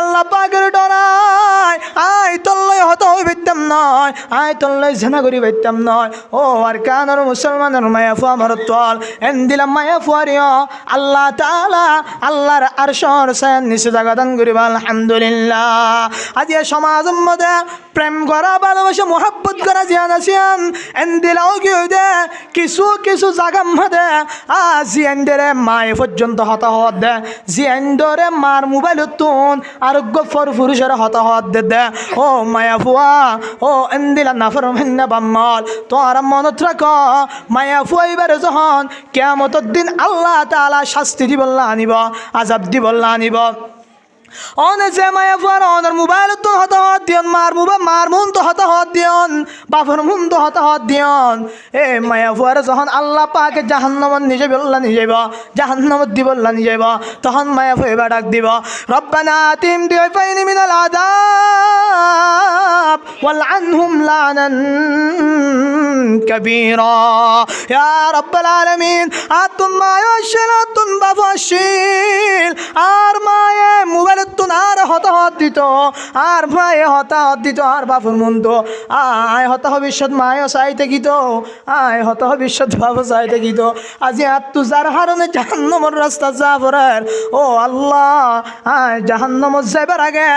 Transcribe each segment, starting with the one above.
আল্লাহ পাকের ডরাই আয় তল্লই হত হইতাম নয়, আয় তল্লই জেনা করি পাইতাম নয়। ও আর কানের মুসলমানের মায়া ফুয়া আমার তল এন দিলাম মায়া ফুয়ারিও আল্লাহ তাআলা আল্লাহর আরশের ছায়ার নিচে জায়গা দান করিবা আলহামদুলিল্লাহ। আজি সমাজের মধ্যে প্রেম করা ভালোবাসা মোহাব্বত করা জিয়ান আছিয়ান এন দিলাও কি হইতে কিছু কিছু জায়গার মধ্যে জিয়ানদের মায়ে পর্যন্ত হতাহত দে, জিয়ানদরে মার মোবাইল তুন আরোগ্য ফর পুরুষের হতাহত দে। ও মায়া ফুয়া ও এন দিলা নাফর হেন্না বাম্মল তোর মনত রাখ মায়া ফুয়া এবার যখন কিয়ামতের দিন আল্লাহ তাআলা শাস্তি দিবল্লা আনিব, আযাব দিবল্লা আনিব। অনে যে মায়া ফুয়ার অনের মোবাইল তো হতাহত দিয়ন, মার মুন তো হতাহত দিয়ন, বাপর মুন তো হতাহত দিয়ন। এ মায়া ফুয়ার যখন আল্লাহ পাকে জাহান্নামত নিজে বললা নিয়ে যাইব, জাহান্নামত দিবল্লা নিয়ে যাইব, তখন মায়া ফুয়া এবার ডাক দিব রব্বানা আতিহিম দিয়ফাইনি মিনাল আযাব ওয়ালআনহুম লানান কাবীরা। ইয়া রাব্বাল আলামিন আতুম মায়াশিল আতুম বাফাশিল আর মায়ে মোবাইল তুন আর হতাহত দিত, আর মায়ে হতাহত দিত, আর বাপুর মন তো আয় হত ভবিষ্যৎ মায়ও চাইতে গিত, আয় হত ভবিষ্যৎ বাবু চাইতে গিত। আজি আর তু যার হারণে জাহান্নামের রাস্তা যা পড়ার ও আল্লাহ আয় জাহান্নামত যাইবার আগে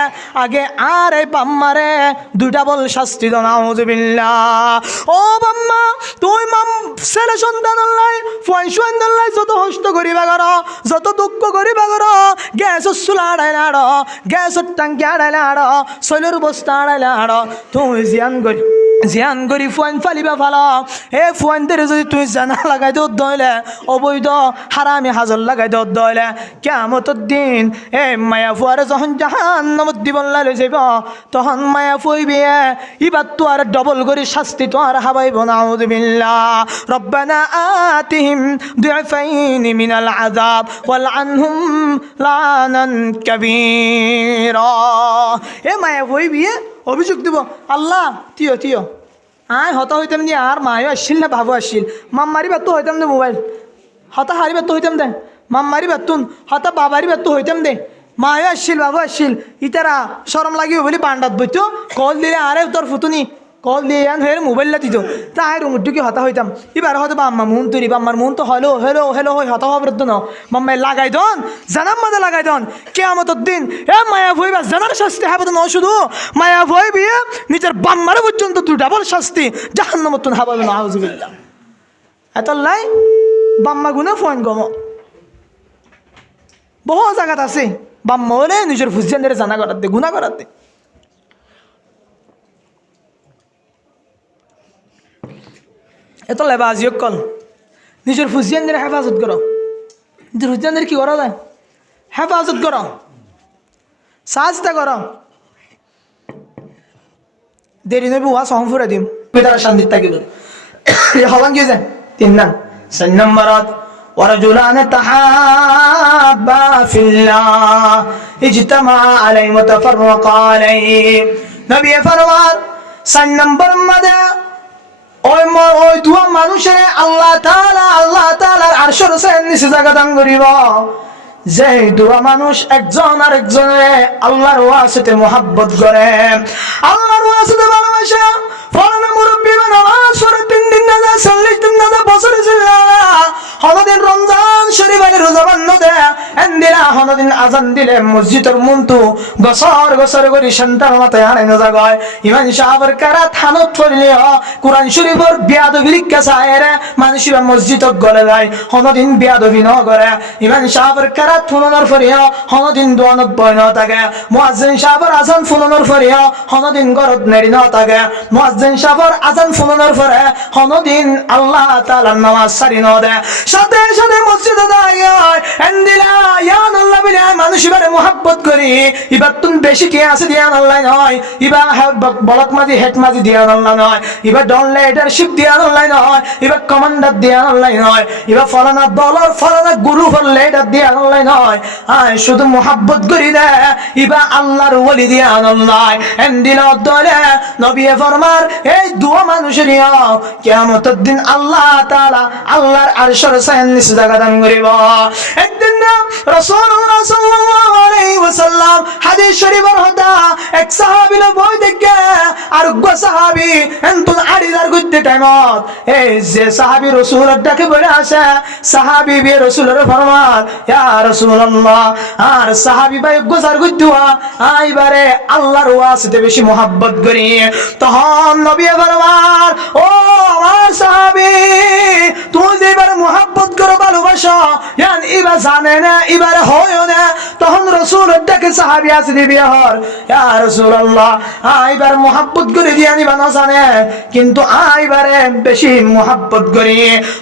আগে আর এই বাম্মারে দুইটা বল শাস্তি দাও নাউযুবিল্লাহ। ও বাম্মা তুই মাম ছেলে সন্তান আল্লাহ ফয়সুন আল্লাহ যত হস্ত করিবা কর, যত দুঃখ করিবা কর, গ্যাস চুলা আড়াইলে আড়, গ্যাসের টাঙ্কি আড়াইলে আড়, শৈলের বস্তা আড়াইলে আড়, তুই জিয়ান করি ফুয়ান ফালিবা ফালা। এ ফুয়ানদের যদি তুই জানা লাগাই দৌড় দইলে অবৈধ হারামি হাজর লাগাই দৌড় দইলে কিয়ামতের দিন এ মায়া ফুয়ারে যখন জাহান্নামত দিবল্লা লই যাইব তখন মায়া ফুইবে ইবার তো আর ডবল করে শাস্তি তো আর হাবাইব নাউযুবিল্লাহ। রব্বানা আতিহিম দুআফাইনি মিনাল আযাব ওয়ালআনহুম লানান কাবীরা। এ মায়া ফুইবে অভিযোগ দিব আল্লাহ তিয় আয় হতা হইতাম দিয়ে আর মায়ও আসছিল না বাবু আসছিল, মাম মারিবার তো হইতাম দে মোবাইল, হতা হারিবার তো হইতাম দে মাম মারিবার তুন, হতা বাবারিবার তো হইতাম দে মায়ও আসছিল বাবু আসছিল। ইতারা শরম লাগিব বলি বান্ডাত বইতো কল দিলে আরে তোর ফুতুনি কল দিয়ে আন হয়ে মোবাইলটা দিত তা আয় রুমুটুকি হতা হইতাম। এবার হয়তো বাম্মা মুন তৈরি বাম্মার মুন তো হলো হেলো হেলো হই হতা হবার তো ন মাম্মাই লাগাই দন জানাম মাঝে লাগাই দন কিয়ামতের দিন এ মায়া ভইবা জানার শাস্তি হবে তো ন শুধু মায়া ভই বিয়ে নিজের বাম্মারে পর্যন্ত তুই ডাবল শাস্তি জাহান্নামত তুন হাবাবে না আউযুবিল্লাহ। এত লাই বাম্মা গুনে ফোন গম বহু জায়গাত আছে বাম্মা হলে নিজের ফুজিয়ানদের জানা করাতে গুণা করাতে। এত লেবা আজিও কল নিজের ফুজিয়ানদের হেফাজত করো, নিজের ফুজিয়ানদের কি করা যায় হেফাজত করো, সাজটা করো। দেরি নবী ওয়া সহম ফুরে দিম তারা শান্তি থাকিব। হবান কি যায় 3 নাম 4 নম্বরত ورجلان تحابا في الله اجتمع عليه وتفرقا عليه। নবী ফরমান 4 নম্বর মধ্যে ওই দুয়া মানুষের আল্লাহ তাআলার আরশের নিচে জায়গা দান করিব যে দুয়া মানুষ একজন আরেকজনে আল্লাহর ওয়াসিতে মুহাব্বত করে, আল্লাহর ওয়াসিতে ভালোবাসা ফরমে মুরব্বি নামাজ পড়ে 3 দিন না 40 দিন না বছরে জিল্লা হনদিন রমজান শরীফের রোজা বন্ধ দে এন্দিরা হনদিন আজান দিলে মসজিদের মুন্তু গসর করে সন্তান মাথায় আনে না জাগায় ইমান সাহাবের কারা থানত পড়লে কোরআন শরীফের বিয়াদবি লিখা চায়রে মানুষরা মসজিদত গলে যায় হনদিন বিয়াদবি ন করে। ইমান সাহাবের কারা ফুননের ফরিয়া হনদিন দোয়ানত বয় ন থাকে, মুয়াজ্জিন সাহাবের আজান ফুননের ফরিয়া হনদিন গরত নেরি ন থাকে, মুয়াজ্জিন সাহাবের আজান ফুননের ফরে হনদিন আল্লাহ তাআলার নামাজ সারি ন দে। সাথে সাথে মসজিদে দাঁড়িয়ে এন্দিলা ইয়া আল্লাহ বলে মানুষ এবারে মুহাব্বত করি এবার তুন বেশি কে আছে দিয়া আল্লাহ নয়, এবার বলক মাঝি হেড মাঝি দিয়া আল্লাহ নয়, এবার ডন লিডারশিপ দিয়া আল্লাহ নয়, এবার কমান্ডার দিয়া আল্লাহ নয়, এবার ফলানা দলর ফলানা গুরু ফর লিডার দিয়া আল্লাহ নয়, আয় শুধু মুহাব্বত করি না এবার আল্লাহর ওলি দিয়া আল্লাহ এন্দিলা দলে নবী ফরমান এই দুয়া মানুষের কিয়ামতের দিন আল্লাহ তাআলা আল্লাহর আরশের ছায়ার নিচে জায়গা দান করিব। একদিন না রাসূলুল্লাহ সাল্লাল্লাহু আলাইহি ওয়াসাল্লাম হাদিস শরীফের হতা এক সাহাবীর বই দেখে আর গো সাহাবী এন্তন আড়িদার গুদ্দে টাইমত এই যে সাহাবী রাসূলের ডাকে বলে আসে সাহাবী বি রাসূলের ফরমান ইয়া রাসূলুল্লাহ আর সাহাবী ভাই গোজার গুদ্দুয়া আইবারে আল্লাহর ওয়াসিতে বেশি মোহাব্বত করি। তখন নবী ফরমান ও আমার সাহাবী তুই যেবার মোহাব্বত করো ভালোবাসো ইয়ান ইবা জানে না এবারে হয় না। তখন রাসূলের ডাকে সাহাবী আসে দিবি হর ইয়া রাসূলুল্লাহ আইবার মোহাব্বত করে দিয়া নিবা না জানে কিন্তু আইবারে বেশি মোহাব্বত করি।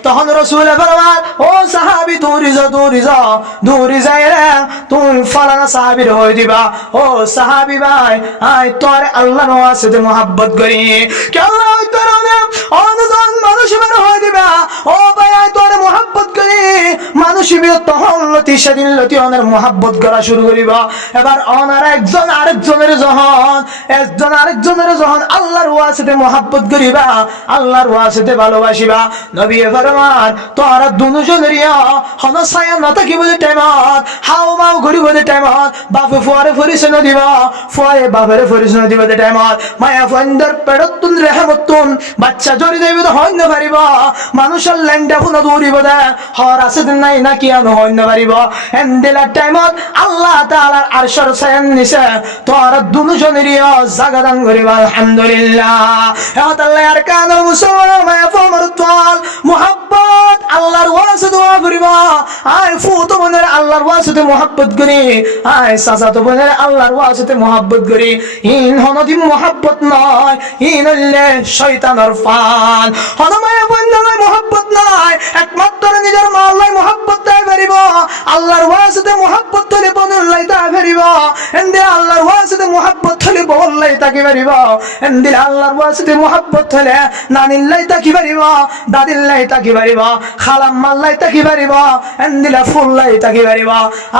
তখন রাসূল ফরমান ও সাহাবী দূরে যাই রে তুই ফলানা সাহাবীর হয়ে দিবা। ও সাহাবী ভাই আই তোর আল্লাহর ওয়াসিতে মোহাব্বত করি কেন তোর অনুদান মানুষ হয়ে দিবা। ও ভাই আই তোর মোহাব্বত করি মানুষ তখন লতি সেদিন লতি অনের মোহাব্বত করা শুরু করিব। এবার অনার একজন আরেকজনের যখন আল্লাহর ওয়াসিতে মোহাব্বত করিবা আল্লাহর ওয়াসিতে ভালোবাসিবা। নবী ফরমান তোরা দুজনের হন ছায়া না থাকিব টাইমত হাও মাও ঘুরিব টাইমত বাপে ফুয়ারে পরিচয় দিব ফুয়ারে বাপের পরিচয় দিব টাইমত মায়া ফন্দর পেড়তুন রেহমতুন বাচ্চা জড়ি যাইব হইন পারিব মানুষের ল্যান্ডা ফুনা দৌড়িব দে হর আছে নাই না কি আনো হইন পারিব। এন্ডেলার টাইমত আল্লাহ তাআলার আরশের ছায়ার নিচে তোরা দুজনের জায়গা দান করিবা। আলহামদুলিল্লাহ আল্লাহ আর কানো মুসলমান মায়া ফমর তোল মোহাব্বত আল্লাহর ওয়াসিতে দোয়া করিবা। আয় ফুত বোনের আল্লাহর ওয়াসিতে মোহাব্বত করি আয় চাচাতো বোনের আল্লাহর ওয়াসিতে মোহাব্বত করি। ইন হনদি মোহাব্বত নয় ইন হইলে শয়তানের ফান হন মায়া বন্ধনের মোহাব্বত নয় একমাত্র নিজের মা আল্লাহ মোহাব্বত দেয় পারিব। আল্লাহর ওয়াসিতে মোহাব্বত হলে বোনের লাইতা পারিব এন্ডে আল্লাহর ওয়াসিতে মোহাব্বত হলে বোন লাইতা কি পারিব এন্ডে আল্লাহর ওয়াসিতে মোহাব্বত হলে নানির লাইতা কি পারিব দাদির লাইতা কি পারিব খালাম্মার লাইতা কি পারিব এন্দিলা ফুল লাইতা কি পারিব।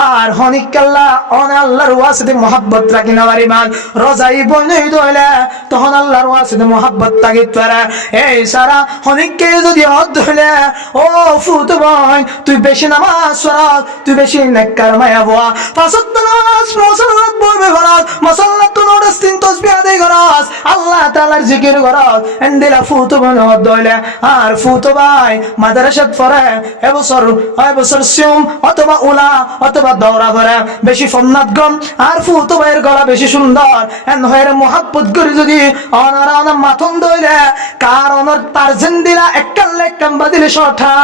আর হনিকাল্লাহ অন আল্লাহর ওয়াসিতে মোহাব্বত রাখি না পারিবান রোজাই বনে দইলে তখন আল্লাহর ওয়াসিতে মোহাব্বত তাগিদ পারে। এই সারা হনিককে যদি হদ হইলে ও ফুত ভাই তুই বেশি নামাজ পড়াস তুই বেশি নেককার মায়া বোয়া পাঁচত নামাজ মুসলমান বলবে ঘরাস মুসলমান তো নোটাস তিন তাসবিহ আদায় করাস আল্লাহ তাআলার জিকির করাস এন্দিলা ফুত বনে হদ হইলে আর ফুত ভাই মাদ্রাসাত পড়ে এবছর সিউম অথবা উলা অথবা দৌড়া করে বেশি ফন্নাত গম আর ফুত ভাইয়ের গলা বেশি সুন্দর এন হয়ের মোহাব্বত করে যদি অনারা অনার মাথন দইলে কার অনর তার জিন্দিলা এককাল কাম্বা দিলে সঠা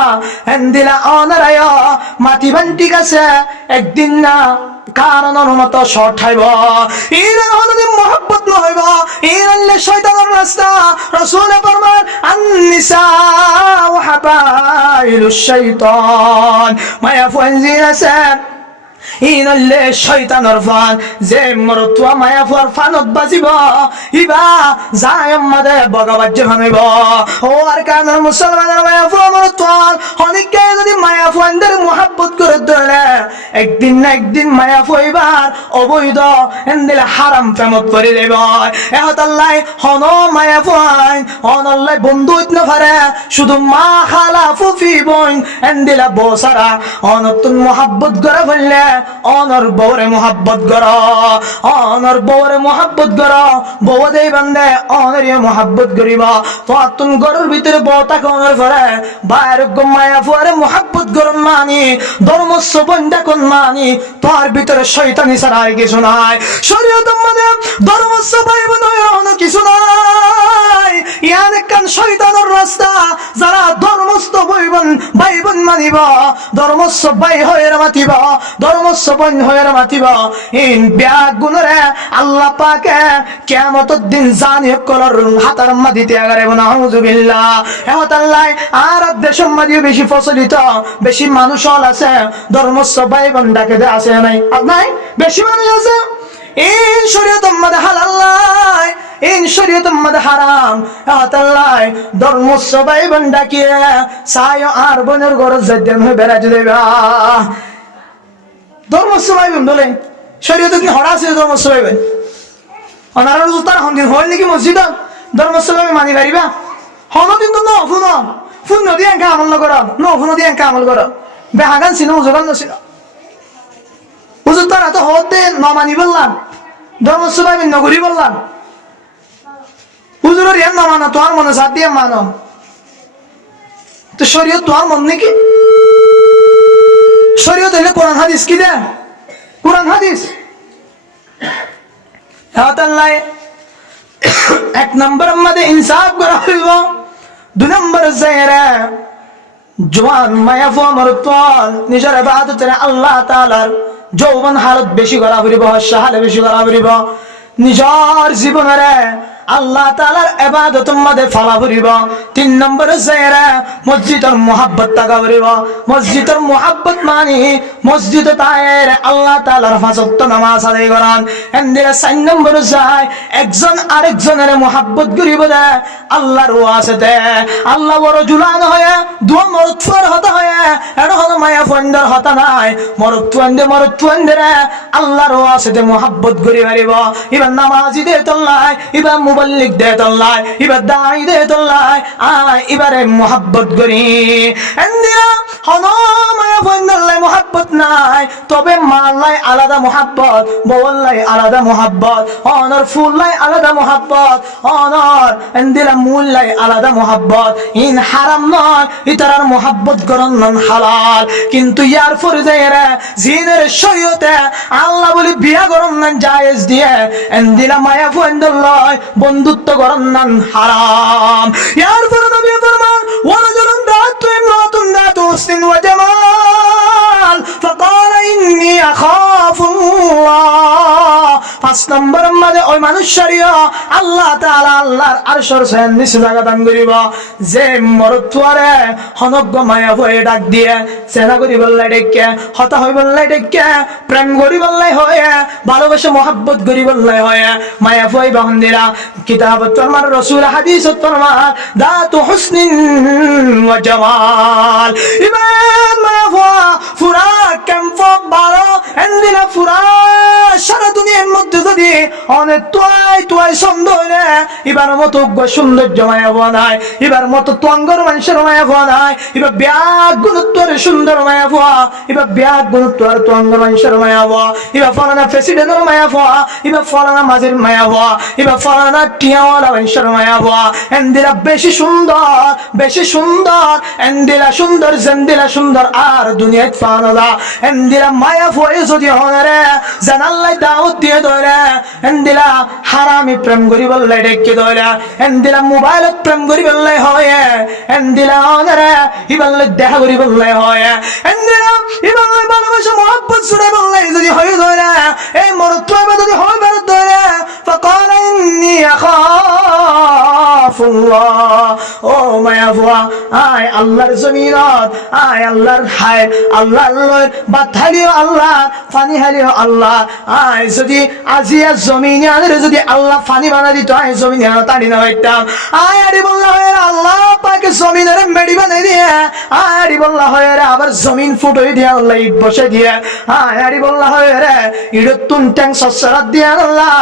এন দিলা অনারায় মাটি বান্টি কাছে একদিন না কারণ মতো শর্টাইব ইরান হলদি মোহাব্বত নহইব ইরানলে শয়তানের রাস্তা রাসূল ফরমান আন-নিসা ওয়া হাবাইলুশ শাইতান মায়া ফনজিনাসা ইনাল্লে শয়তানের ফান যে মরতুয়া মায়া ফুয়ার ফানত বাজিব ইবা যায় মাদে বগাবাজ্য ভাঙিব। ও আর কানের মুসলমানের মায়া ফুয়া মরতুয়া অনেকে যদি মায়া ফুয়ানদের মোহাব্বত করে ধরে একদিন না একদিন মায়া ফুয়াইবার অবৈধ এন্দিলে হারাম প্রেমত করে দেব। এহতাল্লাই হন মায়া ফুয়ান অনল্লাই বন্ধু ইতনা পারে শুধু মা খালা ফুফি বোন এন্দিলা বসারা অনতুন মোহাব্বত করে ফেললে অনর বউরে মোহাব্বত করো অনর বউরে মোহাব্বত করো বউ দেই বান্দে অনর মোহাব্বত করিবা তো আতুন গরুর ভিতরে বউ তাকে অনর করে বাইর মায়া ফুয়ারে মোহাব্বত করুন মানি ধর্মস্ব বন্ধা কোন মানি তোর ভিতরে শয়তানি ছাড়া আর কিছু নাই। শরীয়ত মানে ধর্মস্ব ভাই বোন হইর কিছু নাই ইয়ান কান শয়তানের রাস্তা যারা ধর্মস্থ ভাই বোন মানিব ধর্মস্ব ভাই হইর মাতিব ধর্মস্ব বোন হইর মাতিব ইন ব্যাগ গুণরে আল্লাহ পাকে কিয়ামতের দিন জানি কলর হাতার মাদিতে আগারে নাউযুবিল্লাহ। এহতাল্লাহ আর দেশের মাঝে বেশি প্রচলিত বেশি মানুষ হল আছে ধর্মস্ব ভাই বোন ডাকে দে আছে নাই নাই বেশি মানুষ আছে ইন শরীয়তের মধ্যে হালাল নাই ইন শরীয়তের মধ্যে হারাম। এহতাল্লাহ ধর্মস্ব ভাই বোন ডাকিয়ে সায় আর বোনের ঘর যাইতে বেড়াতে দেবা ধর্মস্ব ভাই বোন বলে শরীয়তে কি হরা আছে ধর্মস্ব ভাই বোন অনারার তার হন্দিন হল নাকি মসজিদ ধর্মস্ব ভাই মানি পারিবা হন কিন্তু ন ফুন ফুন নদী এঙ্কা আমল নকর ন ফুন নদী এঙ্কা আমল কর বেহাগান ছিল হুজুরান ছিল হুজুর তারা তো হতে নমানি বললাম ধর্মসভায় নগরী বললাম হুজুরের ইয়ান নমানো তোমার মনে সাথ দিয়ে মানো তো শরীয়ত তোমার মন নাকি শরীয়ত হইলে কোরআন হাদিস কি দেয় কোরআন হাদিস এক নম্বরের মধ্যে ইনসাফ করা হইব দুই নম্বর জায়গা জওয়ান মায়া ফমরতল নিজের ইবাদতের আল্লাহ তাআলার যৌবন হালত বেশি করা হইব শাহালে বেশি করা হইব নিজের জীবনের আল্লাহ তাআলার ইবাদতের মধ্যে ফালা হইব তিন নম্বরে জায়গা মসজিদের মুহাব্বত থাকা হইব মসজিদের মুহাব্বত মানে মসজিদে তায়ের আল্লাহ তাআলার পাঁচ ওয়াক্ত নামাজ আদায় করান এন্দিরা চার নম্বরে যায় একজন আরেকজনের মুহাব্বত করিব দে আল্লাহর ওয়াসিতে আল্লাহ বড় জুলান হয়ে দুয়া মরতফর হতা হয়ে এটা হলো মায়া ফন্ডার হতা নাই মরতফন্ডে আল্লাহর ওয়াসিতে মুহাব্বত করি পারিব এবার নামাজি দে তল্লাই এবার মুবাল্লিগ দে তল্লাই এবার দাই দে তল্লাই এবারে মুহাব্বত করি এন্দিরা হনো মায়া ফন্ডার মুহাব্বত নাই তবে মাল্লাই আলাদা মুহাব্বত বওয়াল্লাই আলাদা মুহাব্বত অনর ফুললাই আলাদা মুহাব্বত অনর এন্দিরা মুল্লাই আলাদা মুহাব্বত ইন হারাম নয় ইতারার মুহাব্বত করন নন হালাল কিন্তু ইয়ার ফরজেরা জিনের শরীয়তে আল্লাহ বলি বিয়া করন নন জায়েজ দিয়ে এন্দিরা মায়া ফন্ডাল্লাই বন্ধুত্ব করন নন হারাম ইয়ার ফর নবী ফরমান ওয়ালাজুন দাতু ইমরাতুন দাতু হুসনিন ওয়া জামাল فقال إني أخاف الله পাঁচ নম্বর মানে ওই মানুষেরও আল্লাহ তাআলা আল্লাহর আরশের ছায়ার নিচে জায়গা দান করিব যে মরতুয়ারে হনগ্য মায়া হয়ে ডাক দিয়ে চেনা করি বললাই ডেকে হতা হই বললাই ডেকে প্রেম করি বললাই হয়ে ভালোবাসা মহব্বত করি বললাই হয়ে মায়া হই বাহন্দিরা কিতাবত ফরমান রাসূল হাদিসত ফরমান দাতু হুসনিন ওয়া জামাল ইমান মায়া ফুরা কেম ফক বারো এন্দিনা ফুরা সারা দুনিয়ার মধ্যে যদি অনেক তুয়াই সুন্দর এবার মতো সৌন্দর্য মায়া হওয়া নাই এবার মতো তোয়াঙ্গর মানুষের মায়া হওয়া নাই এবার ব্যাগ গুণত্বের সুন্দর মায়া হওয়া এবার ব্যাগ গুণত্বের তোয়াঙ্গর মানুষের মায়া হওয়া এবার ফলানা প্রেসিডেন্টের মায়া হওয়া এবার ফলানা মাঝির মায়া হওয়া এবার ফলানা টিয়াওয়ালা মানুষের মায়া হওয়া এন্দিরা বেশি সুন্দর এন্দিরা সুন্দর জেন্দিরা সুন্দর আর দুনিয়ায় ফানলা এন্দিরা মায়া হয়ে যদি হনারে জানাল্লাই দাওয়াত দিয়ে ধরে এন্দিরা হারামি প্রেম করি বললে ডেকে ধরে এন্দিরা মোবাইলত প্রেম করি বললে হয় এন্দিরা হনারে ইবাল্লে দেখা করি বললে হয় এন্দিরা ইবাল্লে ভালোবাসা মহব্বত ছুড়ে বললে যদি হয়ে ধরে এই মরত্ব যদি হয় বেরত ধরে فقال إني أخاف الله ও মায়া ফুয়া আয় আল্লাহর জমিনত আয় আল্লাহর হায় আল্লাহর বাতালিও আল্লাহ পানি হালিও আল্লাহ আয় যদি আজিয়া জমিনে আরে যদি আল্লাহ পানি বানা দিত আয় জমিনে তাড়ি না হইতাম আয় আরে বললা হয় আল্লাহ পাকে জমিনের মেডি বানাই দিয়ে আয় আরে বললা হয় আবার জমিন ফুটই দিয়ে আল্লাহ ইট বসে দিয়ে আয় আরে বললা হয় রে ইড়তুন ট্যাং সসরাত দিয়ে আল্লাহ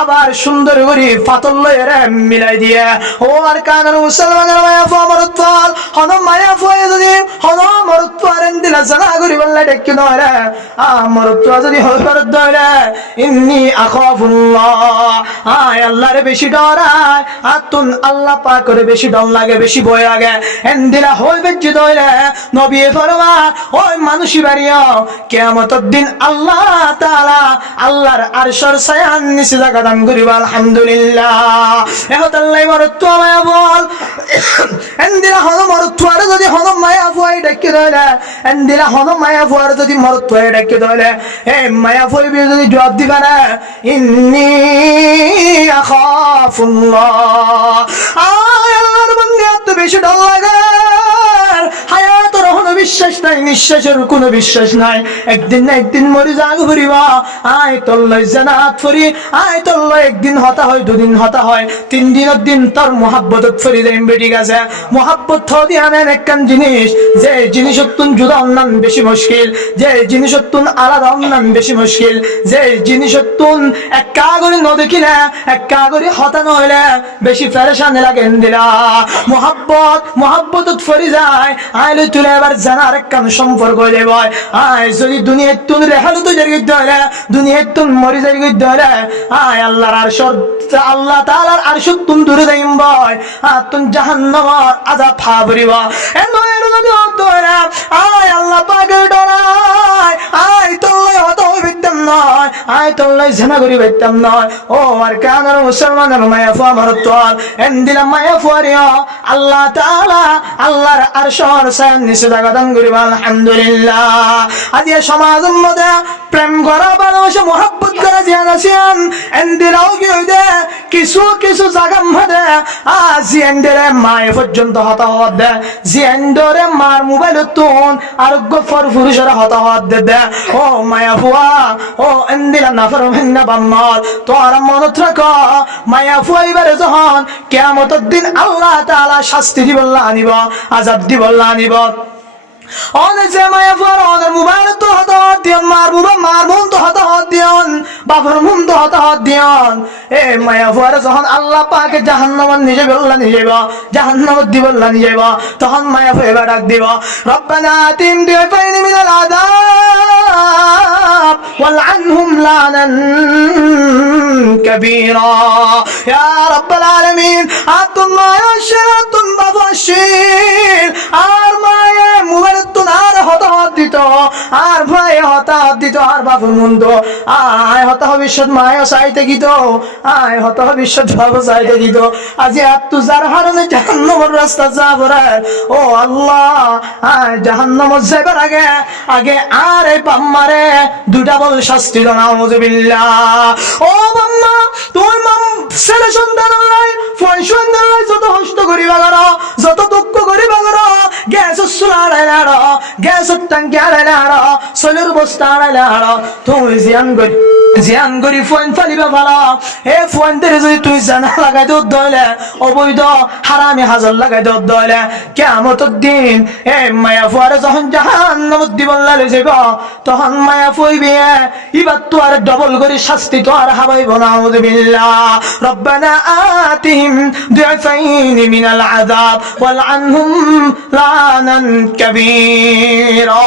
আবার সুন্দর করে পাতল লয়ে মিলাই দিয়ে ও আর কানার মুসলমানের মায়া ফমরতল হন মায়া ফয়ে যদি হন মরতপারেন দিলা জানা করি বললে ডেকে নরে মরতপা যদি হইবার দরে ইন্নী আখাফুল্লাহ আয় আল্লাহরে বেশি ডরায় আতুন আল্লাহ পাকের বেশি ডর লাগে বেশি ভয় লাগে এন্দিলা হইবে যে দরে নবী ফরমান ওই মানুষই বাড়িও কিয়ামতের দিন আল্লাহ তাআলা আল্লাহর আরশের ছায়ার নিচে জায়গা দান করিব আলহামদুলিল্লাহ এহতাল্লাই মরতপা মায়া বল এন্দিরা হন মরতপা যদি হন মায়া ফুয়াই ডেকে ধরে এন্দিরা হন মায়া ফুয়ার যদি মরতপা ডেকে ধরে এই মায়া ফুয়াই যদি জবাব দিবা না ইন্নী আখাফুল্লাহ আয় আল্লাহর বান্দা এত বেশি ডর লাগে হায়াতের কোনো বিশ্বাস নাই নিঃশ্বাসের কোনো বিশ্বাস নাই একদিন না একদিন মরে যাগ ফুরিবা আয় তল্লাই জানাত ফুরি আয় তল্লাই একদিন হতা হয় দুদিন হতা হয় তিন দিনের দিন তোর মোহাব্বতত ফুরি দেন বেটি গেছে মোহাব্বত থদি আনেন একখান জিনিস যে জিনিসত্তুন জুদা অন্যান বেশি মুশকিল যে জিনিসত্তুন আলাদা অন্যান বেশি মুশকিল যে জিনিসত্তুন এক কাগরি ন দেখিলে এক কাগরি হতা নহলে বেশি পেরেশানি লাগে দিলা মোহাব্বতত ফুরি যায় আইলে তুলে এবার জানা আরেক কান সম্পর্ক হয়ে যাবে আয় যদি দুনিয়ার তুন রেহালু তো জারি করতে হলে দুনিয়ার তুন মরি জারি করতে হলে আয় আল্লাহর আরশ আল্লাহ তাআলার আরশ তুন দূরে যাইম বয় আর তুন জাহান্নামের আযাব ফাবরিব এর নয় যদি হতো না আয় আল্লাহ পাকের ডরায় আয় তোল্লাই হতো হইতাম নয় আয় তোল্লাই জানা করি হইতাম নয় ও আর কানার মুসলমানের মায়া ফুয়া মারতল এন্দিলা মায়া ফুয়ারিয়া আল্লাহ তাআলা আল্লাহর আরশের সান নিচে দাগাদান করিবা আলহামদুলিল্লাহ আজ এই সমাজের মধ্যে প্রেম করা ভালোবাসা মহব্বত করা জিয়ান আছেন এন্দিলাও কি হইতে কিছু কিছু জায়গার মধ্যে জিয়ানদের মায়ে পর্যন্ত হতাহত দেয় জিয়ানদরে মার মোবাইল তুন আরোগ্য ফর পুরুষেরা হতাহত দে ও মায়া ফুয়া ও এন্দিলা নাফরমান না বাম্মাল তো আর মনত রাখো মায়া ফুয়া এবারে যখন কিয়ামতের দিন আল্লাহ তাআলা শাস্তি দিবল্লা আনিব আযাব দিবল্লা আনিব অনেক যে মায়া ফুয়ার অনেক মোবাইল তো হতাহত দিয়ন মার মন তো হতাহত দিয়ন বাবার মন তো হতাহত দিয়ন এ মায়া ফুয়ারে যখন আল্লাহ পাকে জাহান্নামে নিজে বললা নিয়ে যাইব জাহান্নামে দিবল্লা নিয়ে যাইব তখন মায়া ফুয়া এবার ডাক দিব রব্বানা আতিম দিফাইনি মিনাল আযাব ওয়ালআনহুম লানান কাবীরা ইয়া রাব্বাল আলামিন আতুম মায়াশাতুন বাফাশিল আর মায়া মোবাইল তো আর হতাহত দিত আর ভাই হতাহত দিত আর বাবুর মন্দ আয় হতা ভবিষ্যৎ মায়া চাইতে গিত আয় হতা ভবিষ্যৎ বাবু চাইতে দিত আজি আত্মু যার হারণে জাহান্নামের রাস্তা যাবরার ও আল্লাহ আয় জাহান্নামে যাবার আগে আগে আর এই বাম্মারে দুটা বল শাস্তি দাও নাউযুবিল্লাহ ও বাম্মা তুই ছেলে সন্তান নাই ফোন সন্তান নাই যত কষ্ট করিবা করো যত দুঃখ করিবা করো গ্যাস সুলাড়াই লাড়ো গ্যাস ট্যাঙ্কি আড়াই লাড়ো সোলের বস্তা আড়াই লাড়ো তুই জিয়ান করি ফোন ফালিবা ভালো এ ফোন ধরে যদি তুই জানা লাগাই দৌড় দইলে অবৈধ হারামি হাজার লাগাই দৌড় দইলে কিয়ামতের দিন এ মায়া ফুয়ারে যখন জাহান্নামে দিবল্লা লই যাইব তখন মায়া ফুইবে এবার তো আর ডবল করে শাস্তি তো আর হাবাইব না নাউযুবিল্লাহ রব্বানা আতিহিম দু'ফাইনি মিনাল আযাব ওয়ালআনহুম লানান কাবীরা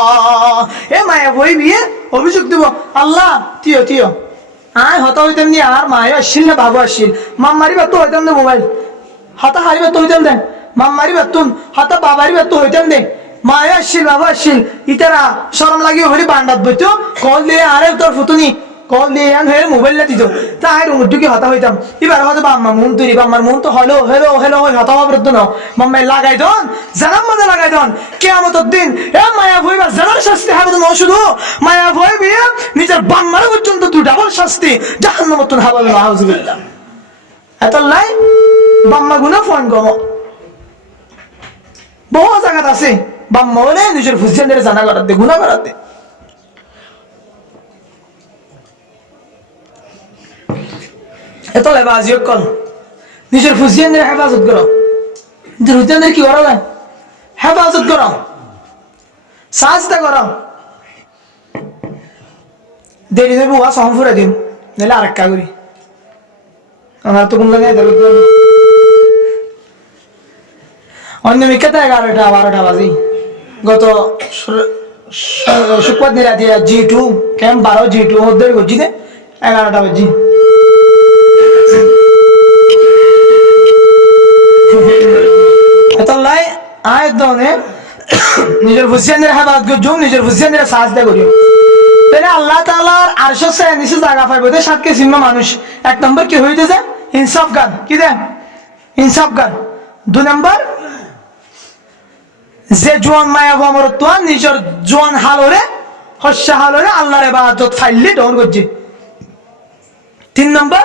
এ মায়া ফুইবে অভিযোগ দিব আল্লাহ তিও আয় হতা হইতাম নি আর মায় আসছিল না বাবু আসছিল মাম মারিবা তো হইতাম না মোবাইল হতা হারিবা তো হইতাম দে মাম মারিবা তুন হতা বাবারিবা তো হইতাম দে মায় আসছিল বাবু আসছিল ইতারা শরম লাগি হলি বান্ডাত বইতো কল দিয়ে আরে তোর ফুতুনি কল দিয়ে আন হয়ে মোবাইলটা দিত তাই রুমুটুকি হতা হইতাম এবার হয়তো বাম্মা মন তৈরি বাম্মার মন তো হলো হেলো হেলো হতা হবার তো না মাম্মাই লাগাই দন জানার মধ্যে লাগাই দন কিয়ামতের দিন এ মায়া ভইবা জানার শাস্তি হবে তো না শুধু মায়া ভইবি নিজের বাম্মার পর্যন্ত তুই ডাবল শাস্তি জাহান্নামে তুন হাবাল নাউযুবিল্লাহ এত লাই বাম্মা গুনা ফোন গম বহু জায়গা আছে বাম্মা বলে নিজের ফুজিয়ানদের জানা করাতে গুনাহ করাতে এত লেবাজিও কল নিজের ফুজিয়ানদের হেফাজত করো নিজের ফুজিয়ানদের কি করো হেফাজত করো সাজদা করো দেরি দেবো ওয়া সহম ফুরে দিন নাহলে আরেকটা করি আমার তো কোন লাগাই দেবে অন্য মিকাতে 11টা 12টা বাজি গত শুক্রবার দিন রাতে G2 ক্যাম্প 12 G2 ওদের গজি দে 11টা বাজি এতলাই আয় দনে নিজের ফুজিয়ানের হেফাজত করছো নিজের ফুজিয়ানের সাজদা করিও তাহলে আল্লাহ তাআলার আরশের সে নিচে জায়গা পাইবো তে 7 কে সিম্মা মানুষ এক নম্বর কি হইতেছে ইনসাফ গান কি দে ইনসাফ গান 2 নম্বর যে জোয়ান মায়া আমর তো নিজের জোয়ান হালরে হস্য হালরে আল্লাহর ইবাদত ফাইলে ডন করছে 3 নম্বর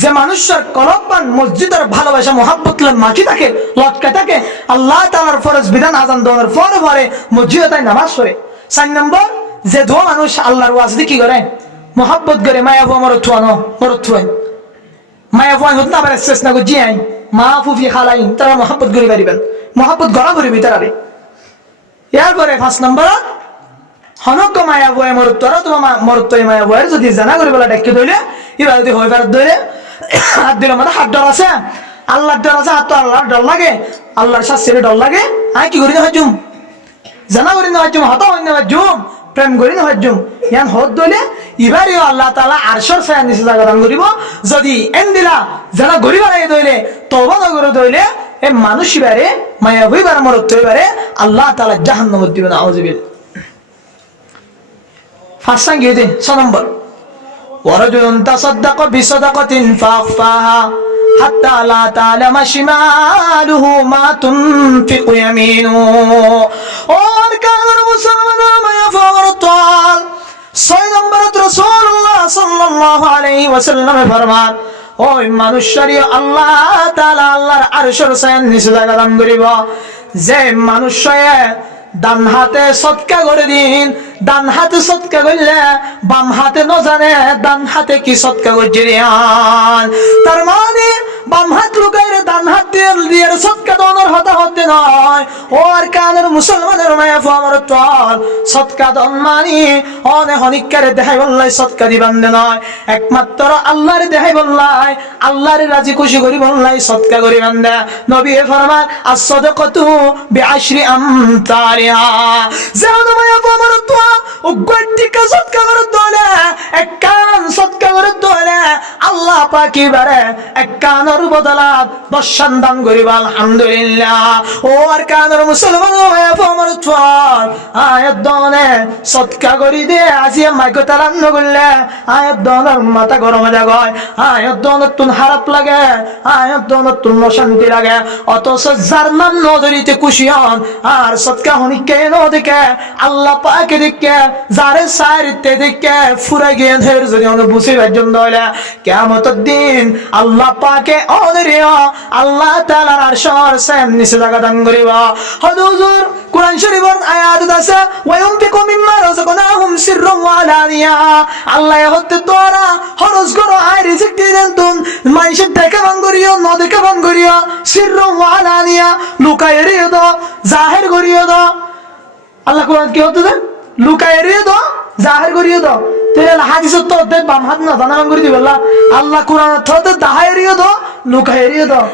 যে মানুষের কলববান মসজিদের ভালোবাসা মহব্বত মাটি থাকে লটকা থাকে আল্লাহ তাআলার ফরজ বিধান আযান দেওয়ার পরে পরে মসজিদে তাই নামাজ পড়ে 4 নম্বর যে দো মানুষ আল্লাহর ওয়াজিদ কি করে মহব্বত করে মায়া আমর তোনো মরতুয় মায়া ওয়ান হত না পারে শেষ না গজি আই মা ফুফি খালাইন তারা মহব্বত করে পারিবেন মহব্বত গড়া করিবি তারারে এর পরে 5 নম্বর হনক মায়া বয় মরতরা তোমার মরতই মায়া বয় যদি জানা করে বলা ডাকি দইলে এবার যদি হইবার দইলে হাত দিলে মানে হাত ডর আছে আল্লাহর ডর আছে হাত তো আল্লাহর ডর লাগে আল্লাহর শাস্তির ডর লাগে আই কি করি না হজুম জানা করি না হজুম হতা হই না হজুম প্রেম করি না হজুম ইয়ান হদ দইলে ইবারিও আল্লাহ তাআলা আরশের ছায়া নিচে জায়গা দান করিব যদি এন দিলা জানা গরি বানাই দইলে তওবা না করে দইলে এ মানুষ ইবারে মায়া হইবার মরত হইবারে আল্লাহ তাআলা জাহান্নামে দিবেন নাউযুবিল্লাহ ফাঁসা গিয়ে দে 6 নম্বর ওয়ারাজুলুন তাসাদ্দাকা বিসাদাকাতিন ফাখফাহা হাত্তা লা তা'লামা শিমালুহু মা তুনফিকু ইয়ামিনুহু ওর কারণ মুসলমানরা মায়া ফাওয়ারতাল 6 নম্বর রাসূলুল্লাহ সাল্লাল্লাহু আলাইহি ওয়াসাল্লাম ফরমান ওই মানুষরি আল্লাহ তাআলা আল্লাহর আরশের ছায়ার নিচে জায়গা দান করিব যে মানুষয়ে ডান হাতে সদকা করে দিন ডান হাতে সদকা করলে বাম হাতে ন জানে ডান হাতে কি সদকা করছে তার মানে বাম হাত লুকাইলে ডান হাত দিয়ে সদকা দনের হতা হতে নয় ও আর কানের মুসলমানের মায়া আমার তল সদকা দন মানি অনে হনিকারে দেখাই বললাই সদকা দিবান দে নয় একমাত্র আল্লাহর দেখাই বললাই আল্লাহর রাজি খুশি করি বললাই সদকা করিবান দে নবী ফরমান as-sadaqatu bi'ashri amthaliha যেন মায়া আমার তল ও গটিকা সদকা করে দলে এক কান সদকা করে দলে আল্লাহ পাক এবারে এক কানের বদলাত 10 দান করিব আলহামদুলিল্লাহ ও আর কানের মুসলমান হয়ে আমার তোর আয়াত দনে সদকা করি দে আজি মাইকো তালান নগলে আয়াত দনের মাথা গরম হয়ে যায় আয়াত দনের তুন খারাপ লাগে আয়াত দনের তুন শান্তি লাগে অথচ যার নাম নদরিতে খুশি হন আর সদকা হনিকে ন দেখে আল্লাহ পাক দেখে যারে সারিতে দেখে ফুরাই গিয়ে ধের যদি অন বুঝি ভাজন দলে কিয়ামতের দিন আল্লাহ পাকে অনরিয়া আল্লাহ তাআলার আরশের ছায়ার নিচে জায়গা দান করিবা হুজুর কোরআন শরীফের আয়াত আছে ওয়ায়ুনফিকু মিম্মা রাযাকনাহুম সিররান ওয়া আলানিয়া আল্লাহ হতে তোরা খরচ করো আই রিজিক দেন তুন মানুষের দেখে বান করিও ন দেখে বান করিও সিররান ওয়া আলানিয়া লুকায় রিও দাও জাহির করিও দাও আল্লাহ কোরআন কি হতে দেন লুকায় রিও দাও জাহির করিও দাও তেল হাদিসত তো দে বাম হাত না জানা করি দিবেন আল্লাহ কোরআন তো দাহাই রিও দাও লুকায় রিও দাও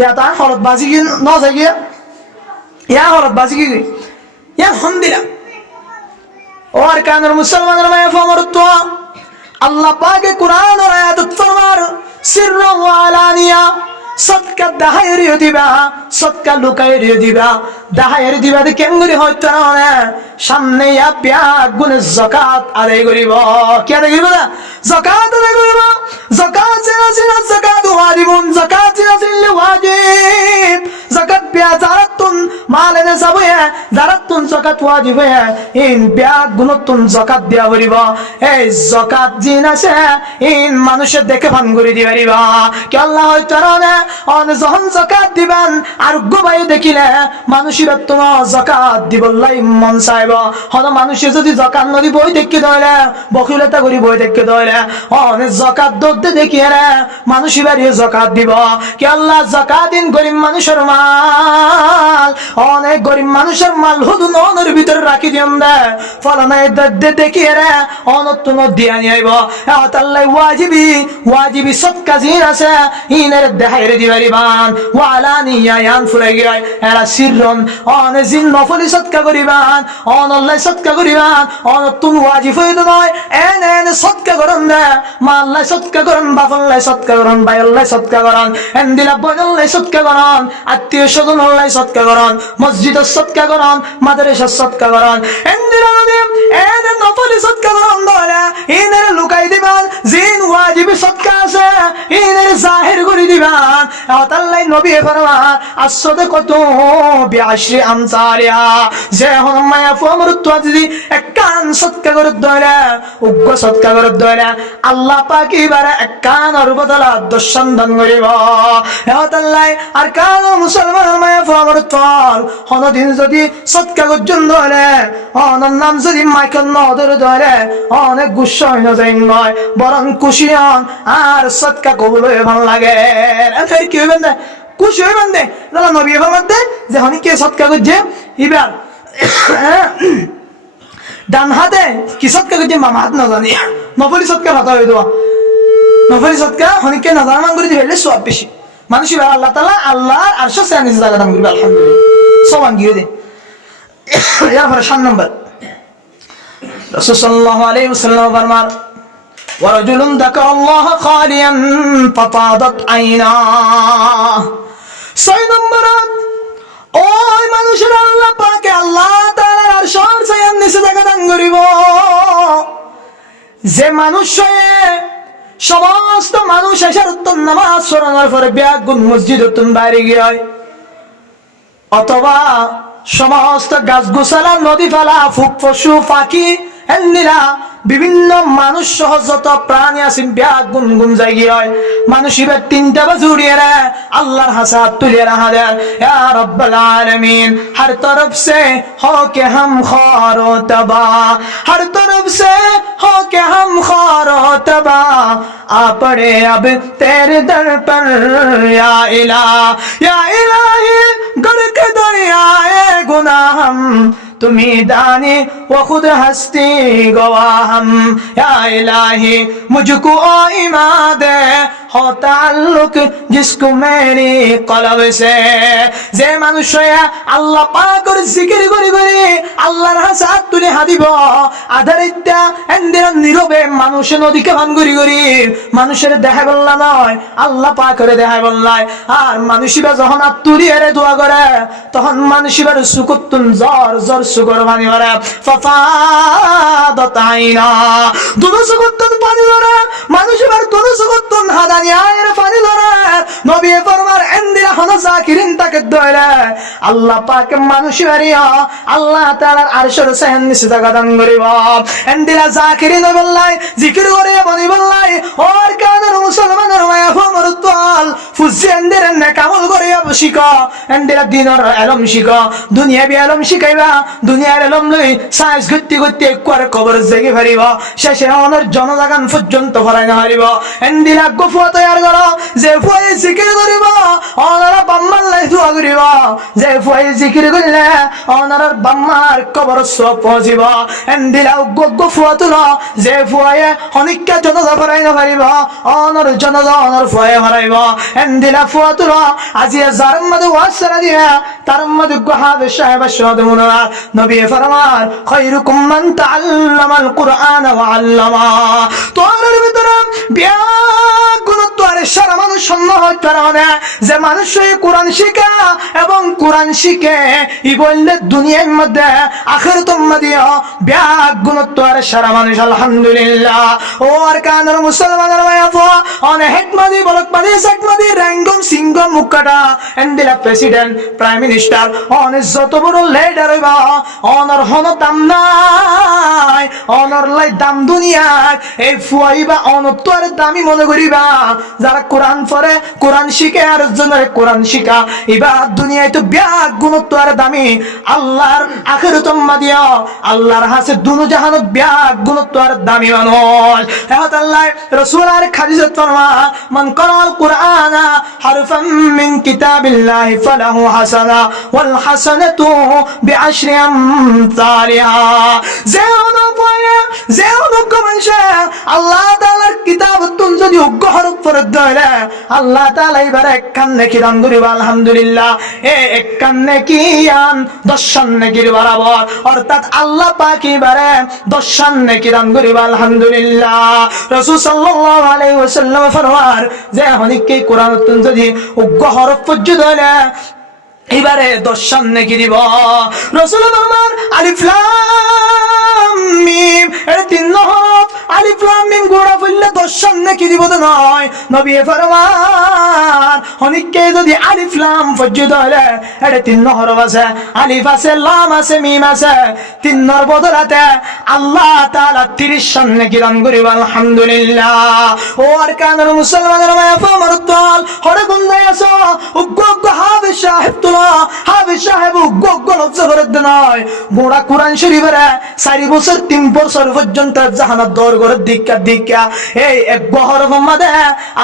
ইয়া তা হলত বাজি কি ন যাগিয়া ইয়া হলত বাজি কি ইয়া হন্দিরা और कानर मुसलमानों में फमरतो अल्लाह पाक कुरान और आयत फरमार सिर्र व अलानिया सदका दाहायरियो दिबा सदका लुकायरियो दिबा दाहायरि दिबा दे केंगुरी হয়তো না সামনে ইয়া পিয়া গুণ যাকাত আদায় করিব কি আদায় করিব না যাকাত আদায় করিব যাকাত জিনা যাকাত ওয়াজিবুন যাকাত জিনা ওয়াজিব যাকাত পিয়া জারাতুন মালেনে যাবে জারাতুন যাকাত ওয়াজিব ইন পিয়া গুণতুন যাকাত দিয়া করিব এই যাকাত জিনা সে ইন মানুষে দেখে ভান করে দিবারিবা কি আল্লাহ হয়তো না অন যখন যাকাত দিবেন আর গোবাই দেখিলে মানুষের তোমার যাকাত দিবলাই মন চাইব হন মানুষে যদি যাকাত নদি বই দেখকে দইলে বকিলতা করি বই দেখকে দইলে অন যাকাত দতে দেখিয়ে রে মানুষ বাড়ি যাকাত দিব কি আল্লাহ যাকাত দিন গরিব মানুষের মাল অনেক গরিব মানুষের মাল হুদু ননের ভিতর রাখি দিম দে ফলানায় দতে দেখিয়ে রে অনতুন দিয়া নিয়াইব আল্লাহ ওয়াজিবি সদকা জিন আছে ইনের দেখাই দিবারিবান ওয়ালানিয়া ইয়ান ফুরাই গিয়ে এরা সিররন অন জিন নফলি সদকা করিবান অন আল্লাহ সদকা করিবান অন তুম ওয়াজিব হইত নয় এন সদকা করন দে মা আল্লাহ সদকা করন বাপ আল্লাহ সদকা করন ভাই আল্লাহ সদকা করন এন্দিলা বোন আল্লাহ সদকা করন আত্মীয় স্বজন আল্লাহ সদকা করন মসজিদের সদকা করন মাদ্রাসার সদকা করন এন্দিলা এন নফলি সদকা করন দলে ইনের লুকাই দিবান জিন ওয়াজিবি সদকা আছে ইনের জাহির করে দিবান আল্লাহ নবী ফরমান as-sadaqatu bi'ashri amthaliha যে হন মায়া ফমরত যদি একান সদকা করে দলে উগ্র সদকা করে দলে আল্লাহ পাক এবারে একান আর বদলা 10 দান করিব আল্লাহ আর কান মুসলমান মায়া ফমরত হন দিন যদি সদকা করজন দলে অনর নাম যদি মাইকন নদর দলে অনেক গুচ্ছ হইন যায় নয় বরং খুশি হন আর সদকা কবুল হয়ে ভালো লাগে এর কি হইবেন না খুশি হইবেন দে দাদা নবী ফরমাতে যে হনিকে সদকা করছে এবার ডান হাতে কি সদকা করছে মামা হাত না জানি নফলি সদকা হাত হয়ে দেওয়া নফলি সদকা হনিকে না জানা করে দিলে সব বেশি মানুষ এবার আল্লাহ তাআলা আল্লাহর আরশের ছায়া নিচে জায়গা দান করবে আলহামদুলিল্লাহ সবান গিয়ে দে এরপরে 7 নম্বর রাসূল সাল্লাল্লাহু আলাইহি ওয়াসাল্লাম ফরমান ওয়ারাজুলুন যাকারাল্লাহ খালিয়ান ফাতাদাত আইনা। 6 নম্বর ওই মানুষের আল্লাহ পাকে আল্লাহ তাআলার আরশের ছায়ার নিচে জায়গা দান করিব যে মানুষ সমস্ত মানুষ এসার উত্তম নামাজ পড়ানোর পরে ব্যাগুন মসজিদ উত্তম বাইরে গিয়ে অথবা সমস্ত গাছ গোছালা নদী ফালা ফুক পশু পাখি এন্দিরা বিভিন্ন মানুষ সহ যত প্রাণী আছে ব্যাগ গুনগুন জায়গি হয় মানুষ এবার 3টা বাজে উড়িয়ে রে আল্লাহর হাসাত তুলিয়ে রাখা দেয় ইয়া রব্বাল আলামিন हर तरफ से हो के हम खारो तबा हर तरफ से हो के हम खारो तबा आ पड़े अब तेरे दर पर या इलाही गर्क दरियाए गुनाह हम तुम्ही दानी व खुद हस्ती गवाहम या इलाही मुझको ईमा दे हो ताल्लुक जिसको मेरी कलब से जे মানুষ আল্লাহ পাকের জিকির করি করি আল্লাহর হাসাত তুলে হাদিব আধারিতা এন্দিরা নীরবে মানুষ নদীকে ভান করি করি মানুষের দেখা বললা নয় আল্লাহ পাকের দেখা বললাই আর মানুষিবা যখন তুলিয়ে দোয়া করে তখন মানুষিবার সুকুতুন জর জর সুগর পানি ভরে ফাফাদাত আইনা দুনো সুকুতুন পানি ধরে মানুষিবার দুনো সুকুতুন হাদানি আয়ের পানি ধরে নবী ফরমান এন্দিরা হনা জাকিরিন তাকে দয়রা আল্লাহ পাক মানুষিবারিয়া আল্লাহ তাআলার আরশের ছায়ার নিচে জায়গা দান করিব এন্দিরা জাকিরিন বললাই জিকির করে বনি বললাই ওর কানের মুসলমানের মায়া ফমরতল ফুজি এন্দিরা নেকামল করে শিখা এন্দিরা দিনের ইলম শিখা দুনিয়াবি ইলম শিখাইবা দুনিয়ার ইলম লই সাইজ গতি গতি একবার কবর জায়গা ভরিব শেষে অনর জনজাগান পর্যন্ত ভরাই না হারিব এন্দিরা গফুয়া তৈয়ার করো যে ফুয়ে জিকির করিব অনরা বাম্মার লাই দোয়া করিব যে ফুয়ে জিকির করলে অনর বাম্মার কবর সব পৌঁছিব এন্দিরা গফুয়া তুলো যে ফুয়ে অনিকা জনজা ভরাই না হারিব অনর জনজা অনর ফুয়ে ভরাইব এন্দিরা ফুয়া তুলো আজিয়া যার মধ্যে ওয়াসরা দিয়া তার মধ্যে গহাবে সাহেব শাহাদুনা নবী ফরমান খায়রুকুম মান তাআল্লামাল কুরআন ওয়া আল্লামা তোর ভিতরে বিয়াগুণত্বের সারা মানুষ সম্মান করে যে মানুষ কোরআন শিখা এবং কোরআন শিখে ই বললে দুনিয়ার মধ্যে আখিরাতের মধ্যে বিয়াগুণত্বের সারা মানুষ আলহামদুলিল্লাহ ও আর কানের মুসলমানের মায়াফা অনে হেকমাদি বলকমাদি সাকমাদি র‍্যাঙ্গম সিংগম মুকাটা এন্ডিলা প্রেসিডেন্ট প্রাইম মিনিস্টার অনে যত বড় লিডার হইবা অনর হন দাম নাই অনর লাই দাম দুনিয়ার এই ফুয়াইবা অনত্বর দামি মনে করিবা যারা কোরআন পড়ে কোরআন শিখে আর জনের কোরআন শিখা ইবা দুনিয়ায় তো ব্যাগ গুণত্বর দামি আল্লাহর আখিরাতুম মাদিয়া আল্লাহর হাসে দুনো জাহান ব্যাগ গুণত্বর দামি মানুষ এত আল্লাহ রাসূল আর হাদিসত ফরমা মান ক্বারাল কুরআনা হারফান মিন কিতাবিল্লাহি ফালাহু হাসানা ওয়াল হাসানাতু বিআশরি আমসালিহা যে অনুপয়ে যে অনুকমনশে আল্লাহ তাআলার কিতাবতুন যদি উগ্র হরফ পড়ে দইলে আল্লাহ তাআলা এবারে একখান নেকি দান করিব আলহামদুলিল্লাহ একখান নেকি আন 10 নেকির বরাবর অর্থাৎ আল্লাহ পাক এবারে 10 নেকি দান করিব আলহামদুলিল্লাহ রাসূল সাল্লাল্লাহু আলাইহি ওয়াসাল্লাম ফরমান যে অনেককে কোরআনতুন যদি উগ্র হরফ পড়ে দইলে এবারে 10 নেকি দিব রাসূল ফরমান আলিফ লাম মিম এর 3 হরফ আলিফ লাম মিম গোড়া পড়লে 10 নেকি দিব নয় নবী ফরমান অনেককে যদি আলিফ লাম পড়ে দইলে এর 3 হরফ আছে আলিফ আছে লাম আছে মিম আছে 3 এর বদলাতে আল্লাহ তাআলা 30 নেকি দান করিব আলহামদুলিল্লাহ ও আর কানের মুসলমানের মায়া ফমরতল হরে গুন্দায় আছো উগ্গ হাফেজ সাহেব তুলা হাফেজ সাহেব উগ্গ লজ্জ করে দেয় গোড়া কোরআন শরীফের 4 বছর 3 বছর পর্যন্ত জাহানাত দর করে দিক্কা এই এক হরফ মধ্যে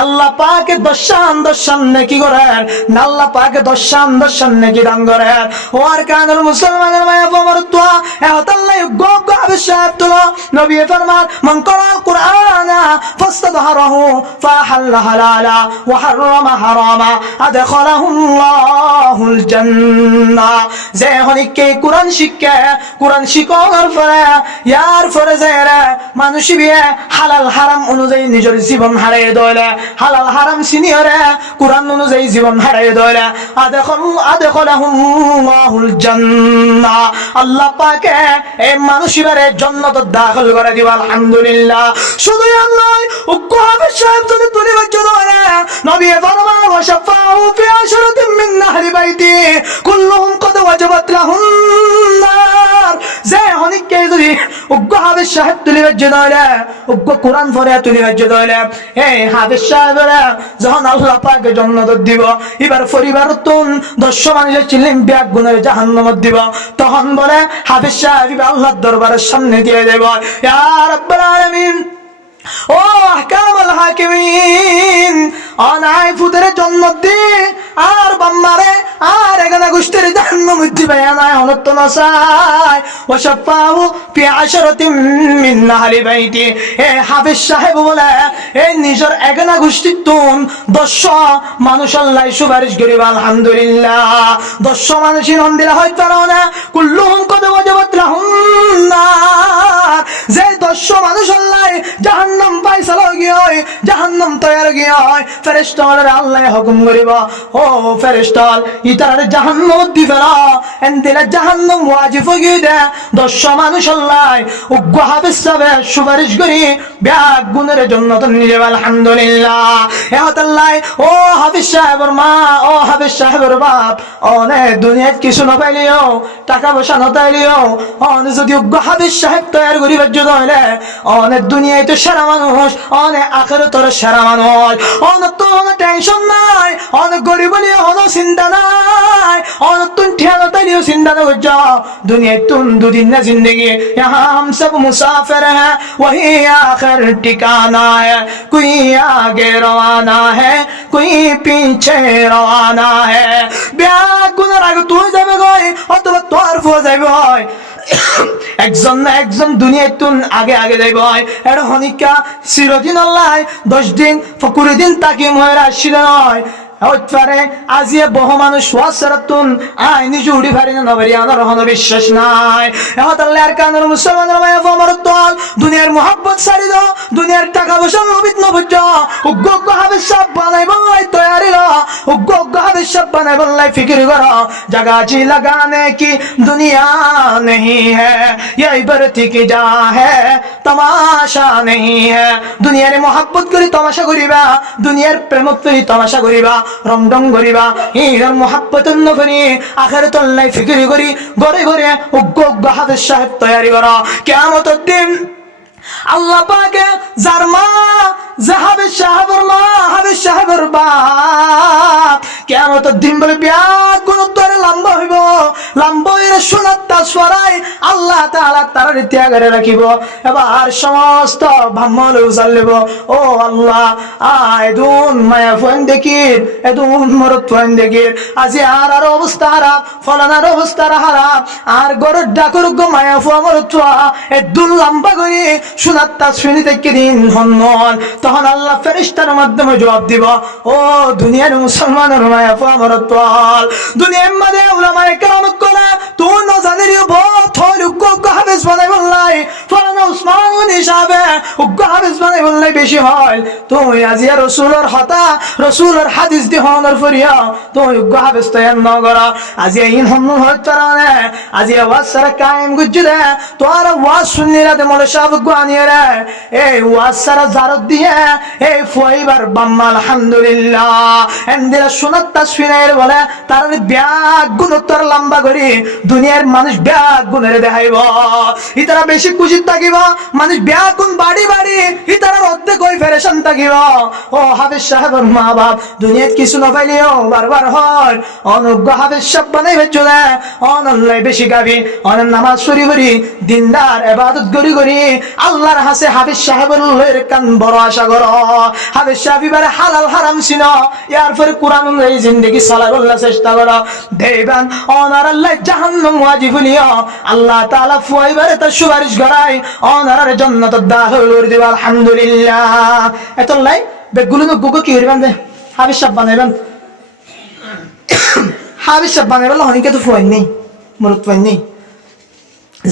আল্লাহ পাকে 10 নেকি করেন আল্লাহ পাকে 10 নেকি দান করেন ও আর কানের মুসলমানের মায়া ফমরতল এত আল্লাহ উগ্গ হাফেজ সাহেব তুলা নবী ফরমান মান ক্বারাল কুরআনা ফাস্তাদহারাহু ফাহাল্লা হালালা ওয়া হারামা হারামা আদখালাহু আল্লাহুল জান্নাহ। যে হনিকে কোরআন শিক্ষা কোরআন শিখানোর পরে ইয়ার পরে যারা মানুষ বিয়ে হালাল হারাম অনুযায়ী নিজের জীবন হারিয়ে দইলে, হালাল হারাম সিনিয়রে কোরআন অনুযায়ী জীবন হারিয়ে দইলে আদখালাহুল্লাহুল জান্নাহ। আল্লাহ পাকে এই মানুষিবারে জান্নাত দাখিল করে দিবা। আলহামদুলিল্লাহ। শুধু আল্লাহ উক্কাবে সাহেব যদি তুলি বাচ্চা ধরে নবী ফরমান ওয়া শাফাউ ফি আশরাতিন মিন আহলি বাইতি কুল্লুহুম কদ ওয়াজাবাত লাহুম নার। যে হনিকে যদি উক্কাবে সাহেব তুলি বাচ্চা ধরে উক্ক কোরআন পড়ে তুলি বাচ্চা ধরে এই হাফেজ সাহেবরা যখন আল্লাহ পাকে জান্নাত দিব, এবার পরিবার তুন 10 মানুষের চিলিম ব্যাগ গুণের জাহান্নামত দিব, তখন বলে হাফেজ সাহেব আল্লাহর দরবারের সামনে দিয়ে দেব, ইয়া রাব্বুল আলামিন ও আহকামুল হাকিমিন অনাই ফুতের জন্ম দি আর বাম্মারে আর এখানে গোষ্ঠীর জাহান্নাম দিবে নাই হলত না চাই ওয়াশাফাউ ফি আশরাতিন মিন আহলি বাইতি। এ হাফেজ সাহেব বলে এই নিজের এখানে গোষ্ঠীর তুন 10 মানুষ আল্লাহ সুপারিশ করিবা। আলহামদুলিল্লাহ। 10 মানুষের মন্দিরে হয়তো না কুল্লুহুম কদ ওয়াজাবাত লাহুম নার। যে 10 মানুষ আল্লাহ জাহান্নাম ফায়সালা গিয়ে জাহান্নাম তৈরি গিয়ে ফেরেশতারা আল্লাহ হুকুম করিব, ও ফেরেশতাল ইতারে জাহান্নাম দিবেলা এন্দিলা জাহান্নাম ওয়াজিব হয়ে দে 10 মানুষ আল্লাহ উগ্গ হাফেজ সাহেব সুপারিশ করি ব্যাগ গুণের জন্য তো নিয়ে যাবে। আলহামদুলিল্লাহ। এ হতাল্লাহ ও হাফেজ সাহেবের মা ও হাফেজ সাহেবের বাপ অনেক দুনিয়াত কিছু না পাইলিও টাকা পয়সা না পাইলিও অনেক যদি উগ্গ হাফেজ সাহেব তৈরি করিবার জন্য হইলে অনেক দুনিয়ায় তো সেরা মানুষ অনেক আখিরাতের সেরা মানুষ অনেক তো অনেক টেনশন নাই অনেক গরিব বলি অনেক চিন্তা নাই অনেক তুন ঠিয়ানো তাইলিও চিন্তা না করছ দুনিয়ায় তুন দুদিন না জিন্দগি यहाँ हम सब मुसाफिर हैं वही आखिर ठिकाना है कोई आगे रवाना है कोई पीछे रवाना है ব্যাগ গুনার আগে তুই যাবে গই অথবা তোর ফো যাবে গই একজন না একজন দুনিয়ায় তুন আগে আগে যাইব এর হনিকা চিরদিন আল্লাহ 10 দিন 20 দিন তাকে মহের আসছিল নয় ওইটারে আজিয়ে বহু মানুষ ওয়াসরাতুন আই নিজে উড়ি পারি না নবরি আনার হন বিশ্বাস নাই এখন আল্লাহর কানের মুসলমানরা মায়া ফমর তোল দুনিয়ার মোহাব্বত ছাড়ি দাও দুনিয়ার টাকা পয়সা লোভিত ন বুঝ উগ্গ হাফেজ সাহেব বানাইব তৈরি ল উগ্গ হাফেজ সাহেব বানাইব লাই ফিকির করো জায়গা জি লাগানে কি দুনিয়া नहीं है ये इबरत की जा है तमाशा नहीं है दुनियार मोहब्बत करी तमाशा करिबा दुनियार प्रेम करी तमाशा करिबा রংডং করিবা এই মোহাব্বত নকরি আখিরাতুল লাই ফিকির করি গরে গরে উগ্গ হাফেজ সাহেব তৈরি করো কিয়ামতের দিন আল্লাহ পাকে যার মা হাফেজ সাহেবের মা হাফেজ সাহেবের বাপ কিয়ামতের দিন বলে ব্যাগ কোন তোরে লম্বা হইব লম্বা হইলে সোনার তাসওয়ারাই আল্লাহ তাআলা তার ত্যাগরে রাখিব এবার সমস্ত ভাম্মল উজালিব ও আল্লাহ আইদুন মায়া ফোন দেখির এদুন মরত ফোন দেখির আজি আর অবস্থা খারাপ ফলানার অবস্থা খারাপ আর গরর ডাকর গো মায়া ফোন মরত এদুন লম্বা করি সোনার তাসওয়ারি থেকে দিন হনন তখন আল্লাহ ফেরেশতার মাধ্যমে জবাব দিব ও দুনিয়ার মুসলমানের মায়া ফমরত দুনিয়ার মধ্যে উলামায়ে কেরাম কলা তুই না জানিও বহুত হল উগ্গ হাফেজ বানাই বললাই ফলানা উসমান ইবনে হিসাবে উগ্গ হাফেজ বানাই বললাই বেশি হয় তুই আজিয়া রাসূলের হতা রাসূলের হাদিস দি হনর ফরিয়া তুই উগ্গ হাফেজ তৈয়ার ন করা আজিয়া ইন হন হত তারানে আজিয়া ওয়াসর কায়েম গুজরে তোর ওয়াজ শুনিরা দে মলে সাহেব গুয়ানিয়ে রে এই ওয়াসর জারত দিয়ে এই ফুয়াইবার বাম্মা আলহামদুলিল্লাহ এন্দিরা সুনাত তাসফিনের বলে তার ব্যাগ গুণ তোর লম্বা করি দুনিয়ার মানুষ ব্যাগ গুণের দেখাইব ইতারা বেশি খুশি থাকিব মানুষ ব্যাগ গুণ বাড়ি বাড়ি ইতারা অর্ধেক ওই ফেরেশান থাকিব ও হাফেজ সাহেবের মা বাপ দুনিয়াত কিছু না পাইলেও বারবার হয় অনুগ্য হাফেজ সাহেব বানাইবে চলে অনল্লাই বেশি গাবি অন নামাজ পড়ি করি দিনদার ইবাদত করি করি আল্লাহর হাসে হাফেজ সাহেবের লয়ের কান বড় আশা করো হাফেজ সাহেব এবারে হালাল হারাম চিনো ইয়ার পরে কোরআন অনুযায়ী জিন্দেগি চালাবার চেষ্টা করো দেবান অনার আল্লাহ জাহান্নাম ওয়াজিব হলিও আল্লাহ তাআলা ফুয়াইবারে তার সুপারিশ করায় অনার জান্নাত দাখিল করে দিবা আলহামদুলিল্লাহ এতলাই বেগুলো গুগো কি হইবান দে হাফেজ সাহেব বানাইবেন হাবিস সব বানাই বললো হনিকে তো ফুয়াই নেই মরত ফুয়াই নেই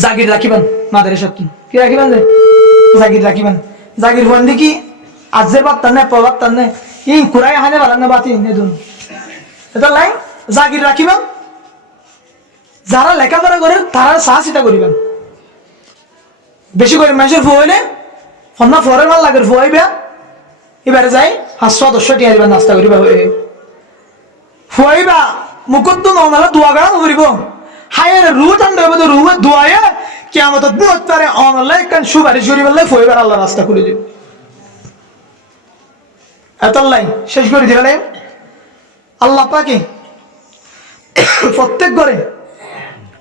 জাগির রাখিবেন মাদারে সব কি রাখিবেন রে জাগির রাখিবেন জাগির ফুয়ান দেখি আজের বার্তার নেই বার্তার নেই ই কুড়াই হানে বালান না বাতি নেদুন এটা লাই জাগির রাখিবেন যারা লেখাপড়া করে তারা সাহসিতা করিবেন বেশি করে মানুষের ফুয়াইলে হন্না ফরের মাল লাগে ফুয়াইবে এবারে যাই 500 টিয়া দিবা নাস্তা করিবা ফুয়াইবা মুখত তো নমালা দোয়া গান করিব হায়ের রু ঠান্ডা হবে তো রুমে দোয়ায়ে কিয়ামতত বহুত পারে অনলাই কান সুবারি জুরি বললে ফুয়াইবার আল্লাহ রাস্তা খুলে দিবে এতলাই শেষ করে দিলে আল্লাহ পাকে প্রত্যেক ঘরে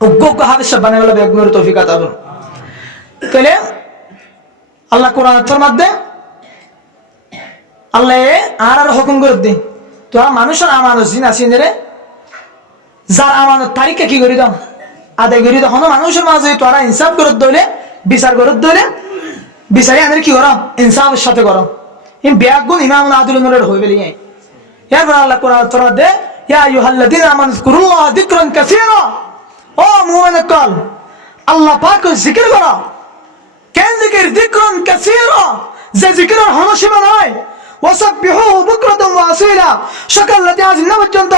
উগ্গ হাদিস বানাই বলে বেগুনের তৌফিক আতা করুন তাহলে আল্লাহ কোরআনের মধ্যে আল্লাহ আর হুকুম করে দিন তোরা মানুষের আমানত জিন আছি রে যার আমানত তারিখে কি করি দাও আদায় করি দাও হনো মানুষের মাঝে তোরা ইনসাফ করে দইলে বিচার করে দইলে বিচারে আনের কি করো ইনসাফের সাথে করো ইন বেয়াগুন ইমাম আদিল নূরের হয়ে গেলি এরপর আল্লাহ কোরআনের মধ্যে ইয়া আইয়ুহাল্লাযীনা আমানু যিকুরুল্লাহ যিকরান কাসীরা ও মুমিন কল আল্লাহ পাকের জিকির করো কেন জিকির যিকরান কাসীরা যে জিকিরের হনসীমা নাই ওয়াসাব্বিহুহু বুকরাতান ওয়া আসীলা সকাল রাতে আজ না পর্যন্ত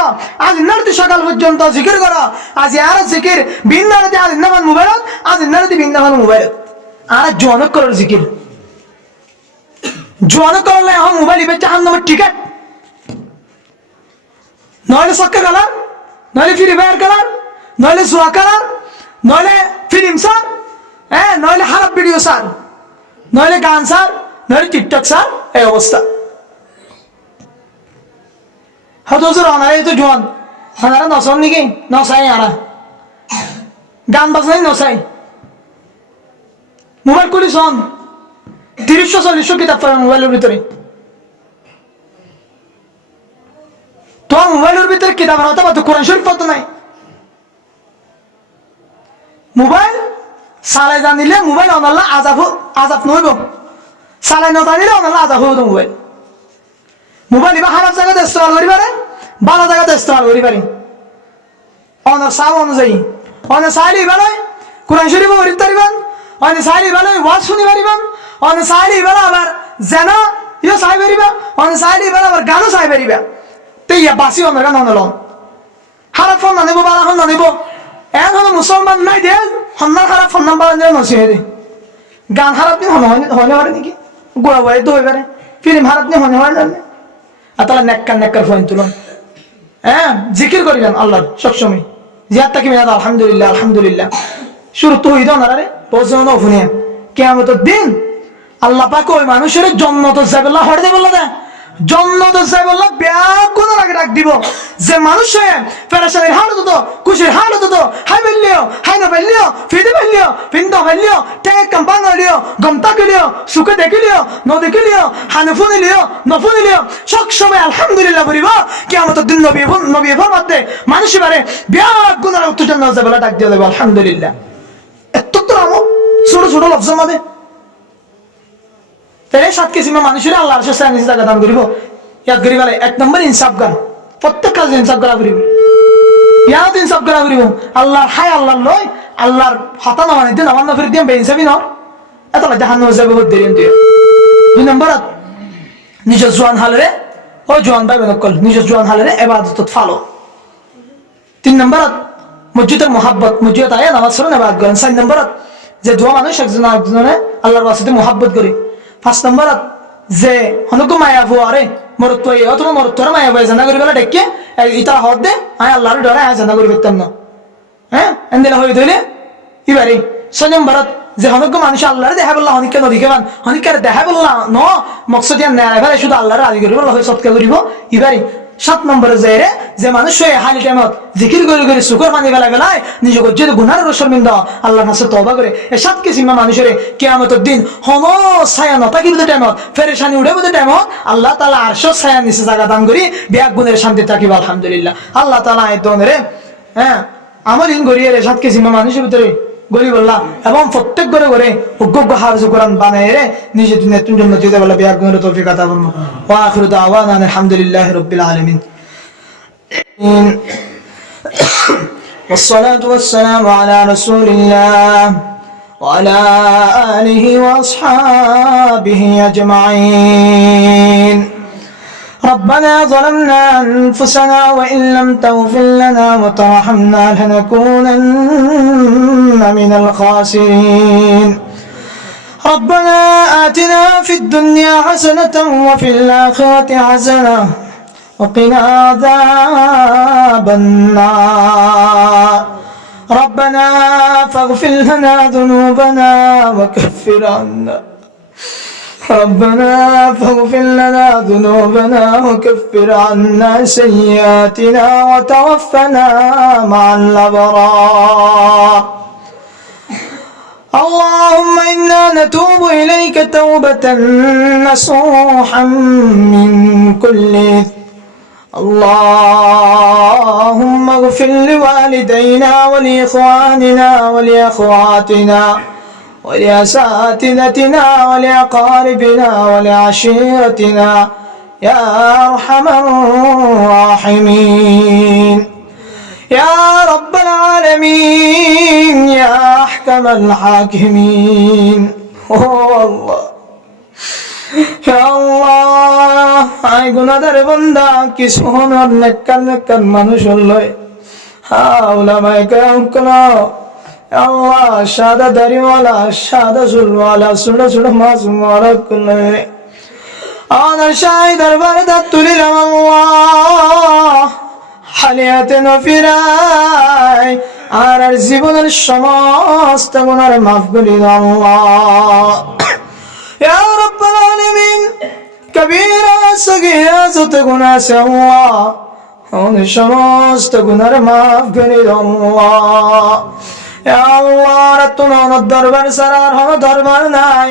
আজ নারতে সকাল পর্যন্ত জিকির করো আজ আর জিকির ভিন্ন রাতে আজ নামান মুবারক আজ নারতে ভিন্ন নামান মুবারক আর জোয়ানক করার জিকির জোয়ানক করলে এখন মোবাইল ইবে জাহান্নামের টিকেট নইলে সক্কা কালার নইলে ফ্রি ফায়ার কালার নইলে জুয়া কালার নইলে ফিল্ম সার নইলে খারাপ ভিডিও সার নইলে গান সার নইলে টিকটক সার এই অবস্থা হতজুর অনারে তো জোয়ান অনারা নসন নাকি নসাই আরা গান বাজনাই নসাই মোবাইল খুলি শোন 30-40 কিতাব পড়ে মোবাইলের ভিতরে তোমার মোবাইলের ভিতরে কিতাব হতে পারতো কোরআন শরীফ পড়তো নাই মোবাইল সালাই জানিলে মোবাইল অনাল্লা আজাব নইব সালাই নজানিলে অনাল্লা আজাব হইব মোবাইল মোবাইল এবার খারাপ জায়গাতে ইস্তেমাল করি পারে ভালো জায়গাতে ইস্তেমাল করি পারি অনার সাব অনুযায়ী অনেক চাইলে এবারে কোরআন শরীফ পড়তে পারিবেন অনেক চাইলে এবারে ওয়াজ শুনি পারিবেন অনেক চাইলে এবারে আবার জেনা ইয়ে চাই পারিবা অনেক চাইলে এবারে আবার গানও চাই পারিবা তেইয়া বাসি অনেক গান অনলন খারাপ ফোন নানিব বালা ফোন নানিব এন হলো মুসলমান নাই দে সন্ধান খারাপ ফোন নাম্বার নচিয়ে দে গান খারাপ দিন হনে পারে নাকি গোড়া বয়ে তো হয়ে পারে ফিল্ম খারাপ দিন হনে পারে জানে আর তাহলে নেককার ফোন তুলন জিকির করিবেন আল্লাহ সবসময় জিয়ার তাকিবেন আলহামদুলিল্লাহ আলহামদুলিল্লাহ শুরু তো হইত না রে বোঝানো শুনে কিয়ামতের দিন আল্লাহ পাক ওই মানুষের জন্নত যাইবল্লাহ হড়ে দেবল্লাহ দে জন্নত যাইবল্লাহ ব্যাকুন আগে ডাক দিব যে মানুষ পেরেশানির হাল হতো খুশির হাল হতো হাই বেলিও হাই না বেলিও ফিদে বেলিও ফিন্দা বেলিও টেক কাম্পান লিও গমতা গলিও সুখে দেখিলিও ন দেখিলিও হানে ফুনিলিও ন ফুনিলিও সব সময় আলহামদুলিল্লাহ বলিব কিয়ামতের দিন নবী ফরমাতে মানুষ বারে ব্যাকুন আর উত্তর না যাইবল্লাহ ডাক দিয়ে দেব আলহামদুলিল্লাহ এত তো আমো ছোট ছোট লফজ মধ্যে তাহলে 7 কিসিমের মানুষের আল্লাহর কাছে নিজ জায়গা দান করিব ইয়াদ করি বলে 1 নম্বর ইনসাফ গান প্রত্যেক কাজে ইনসাফ করা করিব ইয়াদ ইনসাফ করা করিব আল্লাহর হায় আল্লাহর লয় আল্লাহর হাতা না মানে দিন আমার না ফিরে দিম বেইনসাফি ন এত না জাহান্নামে যাবে বহুত দেরি তুই 2 নম্বর নিজ জওয়ান হালরে ও জওয়ান ভাই বনকল নিজ জওয়ান হালরে ইবাদত ফলো 3 নম্বর মসজিদের মোহাব্বত মসজিদ আয়া নামাজ পড়ে ইবাদত করেন 4 নম্বর যে দোয়া মানুষ একজনে আল্লাহর ওয়াসিতে মোহাব্বত করে 5 নম্বর যে হনুক মায়া ফুয়ারে মরত তো অথবা মরত তোর মায়া ফুয়া জানা করি বেলা ডেকে ইতা হদ দে আয় আল্লাহর ডরে আয় জানা করি পেতাম না এন্দিলা হয়ে ধইলে ইবারে 6 নম্বর যে হনুক মানুষ আল্লাহর দেখা বললা হনিকে নদীকে বান হনিকার দেখা বললা ন মকসদ ইয়া না এবারে শুধু আল্লাহর রাজি করিব হয় সৎকার করিব ইবারে 7 নম্বরে যে মানুষ হালি টাইমত জিকির করে সুখর পানি বেলায় নিজে যদি গুনার শর্মিন্দা আল্লাহর কাছে তওবা করে এই 7 কিসিমা মানুষের কিয়ামতের দিন হন ছায়া নতাকি বুঝে টাইমত ফেরেশানি উড়ে বুঝে টাইমত আল্লাহ তাআলা আরশ ছায়া নিচে জায়গা দান করি বিয়াক গুণের শান্তি থাকিব আলহামদুলিল্লাহ আল্লাহ তাআলা এই দনের আমল ইন গরিয়ে 7 কিসিমা মানুষের ভিতরে গরি বললাম এবং প্রত্যেক ঘরে উগ্গ হাফেজ কোরআন বানায় রে নিজে দুনিয়ার জন্য যেতে বলা বিয়াক গুণের তৌফিক আতা করুন ওয়া আখিরু দাওয়ানা আলহামদুলিল্লাহি রাব্বিল আলামিন والصلاة والسلام على رسول الله وعلى آله وأصحابه أجمعين. ربنا ظلمنا أنفسنا وإن لم تغفر لنا وترحمنا لنكونن من الخاسرين. ربنا آتنا في الدنيا حسنة وفي الآخرة حسنة وقنا عذاب النار. ربنا فاغفر لنا ذنوبنا وكفر عنا ربنا فاغفر لنا ذنوبنا وكفر عنا سيئاتنا وتوفنا مع الأبرار. اللهم إنا نتوب إليك توبة نصوحا من كل إثم. اللهم اغفر لوالدينا ولإخواننا ولأخواتنا ولأساتذتنا ولأقاربنا ولعشيرتنا يا أرحم الراحمين يا رب العالمين يا أحكم الحاكمين. الله يا الله আই গুনাহগার বান্দা কিছু হনার নেককার মানুষ লয় উলামায়ে কেরাম কোন আল্লাহ সাদা দাড়িওয়ালা সাদা চুলওয়ালা ছোট ছোট মাসুমওয়ালা কোন আনার শাহী দরবারে দাঁত তুলিলাম আল্লাহ হালিয়াতে নফিরাই আর জীবনের সমস্ত গুনাহ মাফ করে দাও আল্লাহ ইয়া রাব্বাল আলামিন। কবিরা সগীরা যত গুনাহ আছে আল্লাহ আমাদের সমস্ত গুনাহ মাফ করে দাও আল্লাহ ইয়া আল্লাহ। তোমার দরবার ছাড়া আর কোনো দরবার নাই।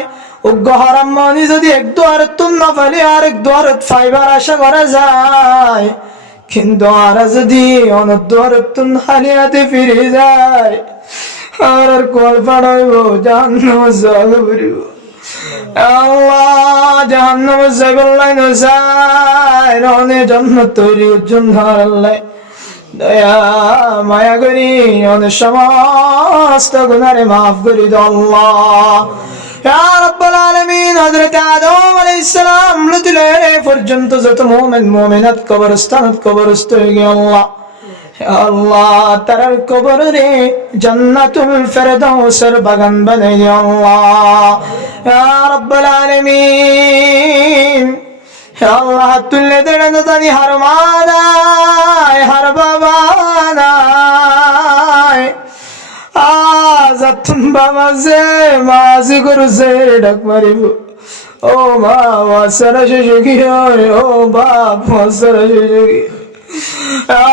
উগ্র হারাম মানি যদি এক দুয়ার তুম না পালি আর এক দুয়ার ফাইবার আশা করা যায়, কিন্তু আর যদি অনেক দুয়ার তুম হালিয়াতে ফিরে যায় আর আর কল পাড়াইব জাহান্নাম জাগে পড়িব আল্লাহ। জাহান্নাম জাগল্লাই না যায় রনে জান্নাত তৈরি জন্য আল্লাহ দয়া মায়া করি অনেক সমস্ত গুনাহ মাফ করে দাও আল্লাহ ইয়া রাব্বাল আলামিন। হযরত আদম আলাইহিস সালাম লুতুলে পর্যন্ত যত মুমিন মুমিনাত কবরস্থানত কবরস্থ হয়ে গেল আল্লাহ আল্লাহ তার কবরে জান্নাতুল ফেরদাউসের বাগান বানাই দাও আল্লাহ ইয়া রাব্বাল আলামিন। আল্লাহ তুলে দেন জানি হার মানায় হার বাবা নাই আজাতুন বামাজে মাঝি করছে ডাক মারিব ও মা ওয়াসারা শিশুকি ও বাপ ওয়াসারা শিশুকি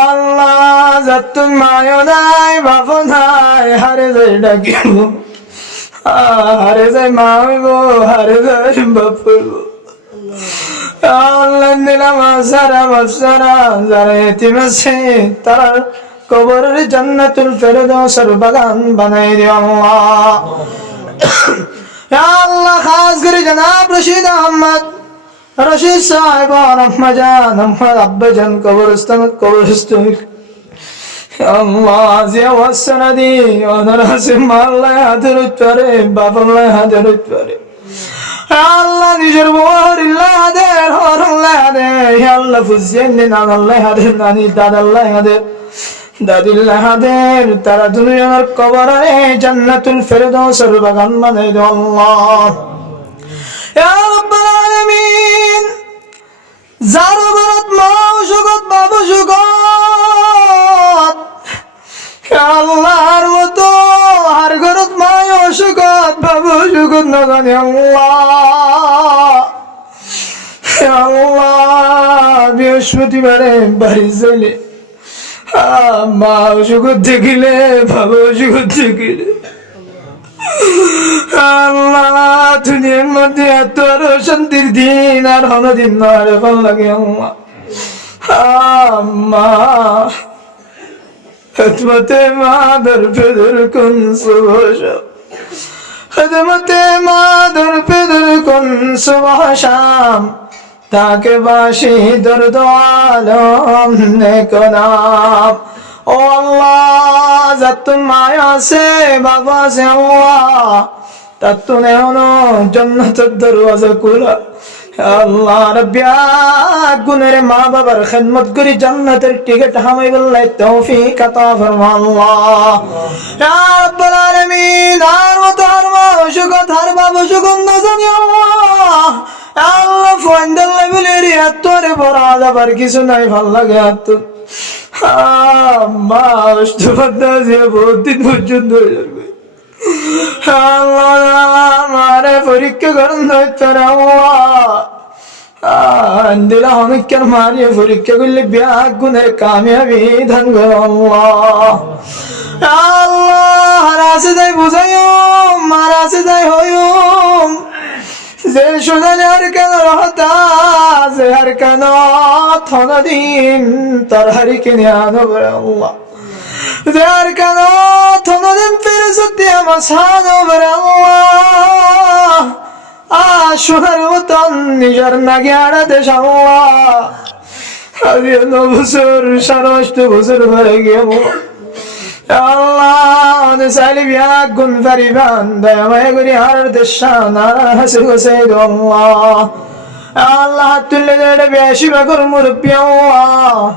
আল্লাহ জাতুন মায়ো নাই বাপ নাই হারে যাই ডাকিব হারে যাই মা হইব হারে যাই বাপ হইব আল্লাহ দিলাম সারা যারা এতিম আছে তারা কবরের জান্নাতুল ফেরদাউসের বাগান বানাই দিও আল্লাহ ইয়া আল্লাহ। খাস করে জনাব রশিদ আহমদ রশিদ সাহেব রহমাজান আহমদ আব্বাজান কবরস্থান আল্লাহ জিয়া ওয়াসনাদি ওনার হাসিম আল্লাহ হাতের উত্তরে বাবাল্লাহ হাতের উত্তরে আল্লাহ নিজের বহরিল্লাহ হাদের হরল্লাহ হাদের আল্লাহ ফুজিয়েন আল্লাহ হাদের নানি দাদাল্লাহ হাদের দাদিল্লাহ হাদের তারা দুনিয়ার কবরে জান্নাতুল ফেরদাউসের বাগান বানাই দাও আল্লাহ ইয়া রাব্বাল আলামিন। যার ঘরত মা সুগত বাবু সুগত আল্লাহর মতো আর ঘরত মা সুগত বাবু সুগত না জানি আল্লাহ আল্লাহ। বৃহস্পতিবারে বাড়ি যাইলে মা সুগত দেখিলে বাবু সুগত দেখিলে আল্লাহ দুনিয়ার মধ্যে এত আরো শান্তির দিন আর হনদিন নয় ভাল লাগে আল্লাহ মা خدمت مادر پدر کن صبح شب خدمت مادر پدر کن صبح شام تاکہ باشی درد عالم نے کنام او اللہ যাতুন মায় আছে বাবা আছে আল্লাহ তাতুন এখনো জান্নাতের দরওয়াজা খোলা আল্লাহ রাব্বিয়া গুনের মা বাবার খিদমত করি জান্নাতের টিকিট হামাই বল্লাই তৌফিক আতা ফরমা আল্লাহ ইয়া রাব্বুল আলামিন আর মতার মা শুকর ধার বাবা সুগন্ধ জানি আল্লাহ আল্লাহ ফন্ডাল লেভেলের এতরে বড় আবার কিছু নাই ভাল লাগে এত মা অষ্টবদ্ধ যে বহুত দিন পর্যন্ত আল্লাহ মারে পরীক্ষা করেন দিলা অনেকের মারিয়ে পরীক্ষা করলে ব্যাগ গুণের কামিয়াবি ধান করো আল্লাহ আল্লাহ হারাসে যাই বুঝাই মারাসে যাই হইম যে শুনালে আর কেন রহতা যে আর কেন থনদিন তার হারি কিনে আনো বলে আল্লাহ যে আর কেন থনদিন ফিরে সত্যি আমার সানো বলে আল্লাহ শোনার মতন নিজের নাগে আড়া দেশ আল্লাহ আমি 9 বছর 8.5 বছর হয়ে গেল Allah nesali biak gun fariban dayamay guri har deshan hasil gosay Allah Allah tulle dere beshi bakur murpi Allah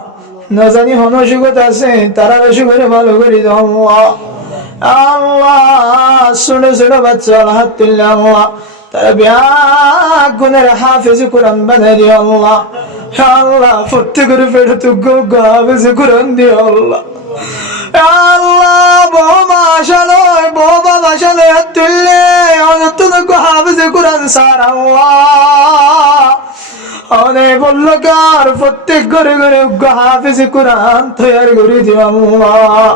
nazani hono shugot ase tarar shugore balo guri Allah Allah suno suno baccha Allah tulle Allah tara biak guner hafiz Quran banari Allah Allah futte guru fedu tu go hafiz Quran di Allah Allah boba shaloy boba bashaloy tulle onatun ko hafiz Quran sar Allah one bollo kar প্রত্যেক ঘরে ঘরে হাফেজ কোরআন তৈরি করে দিও আল্লাহ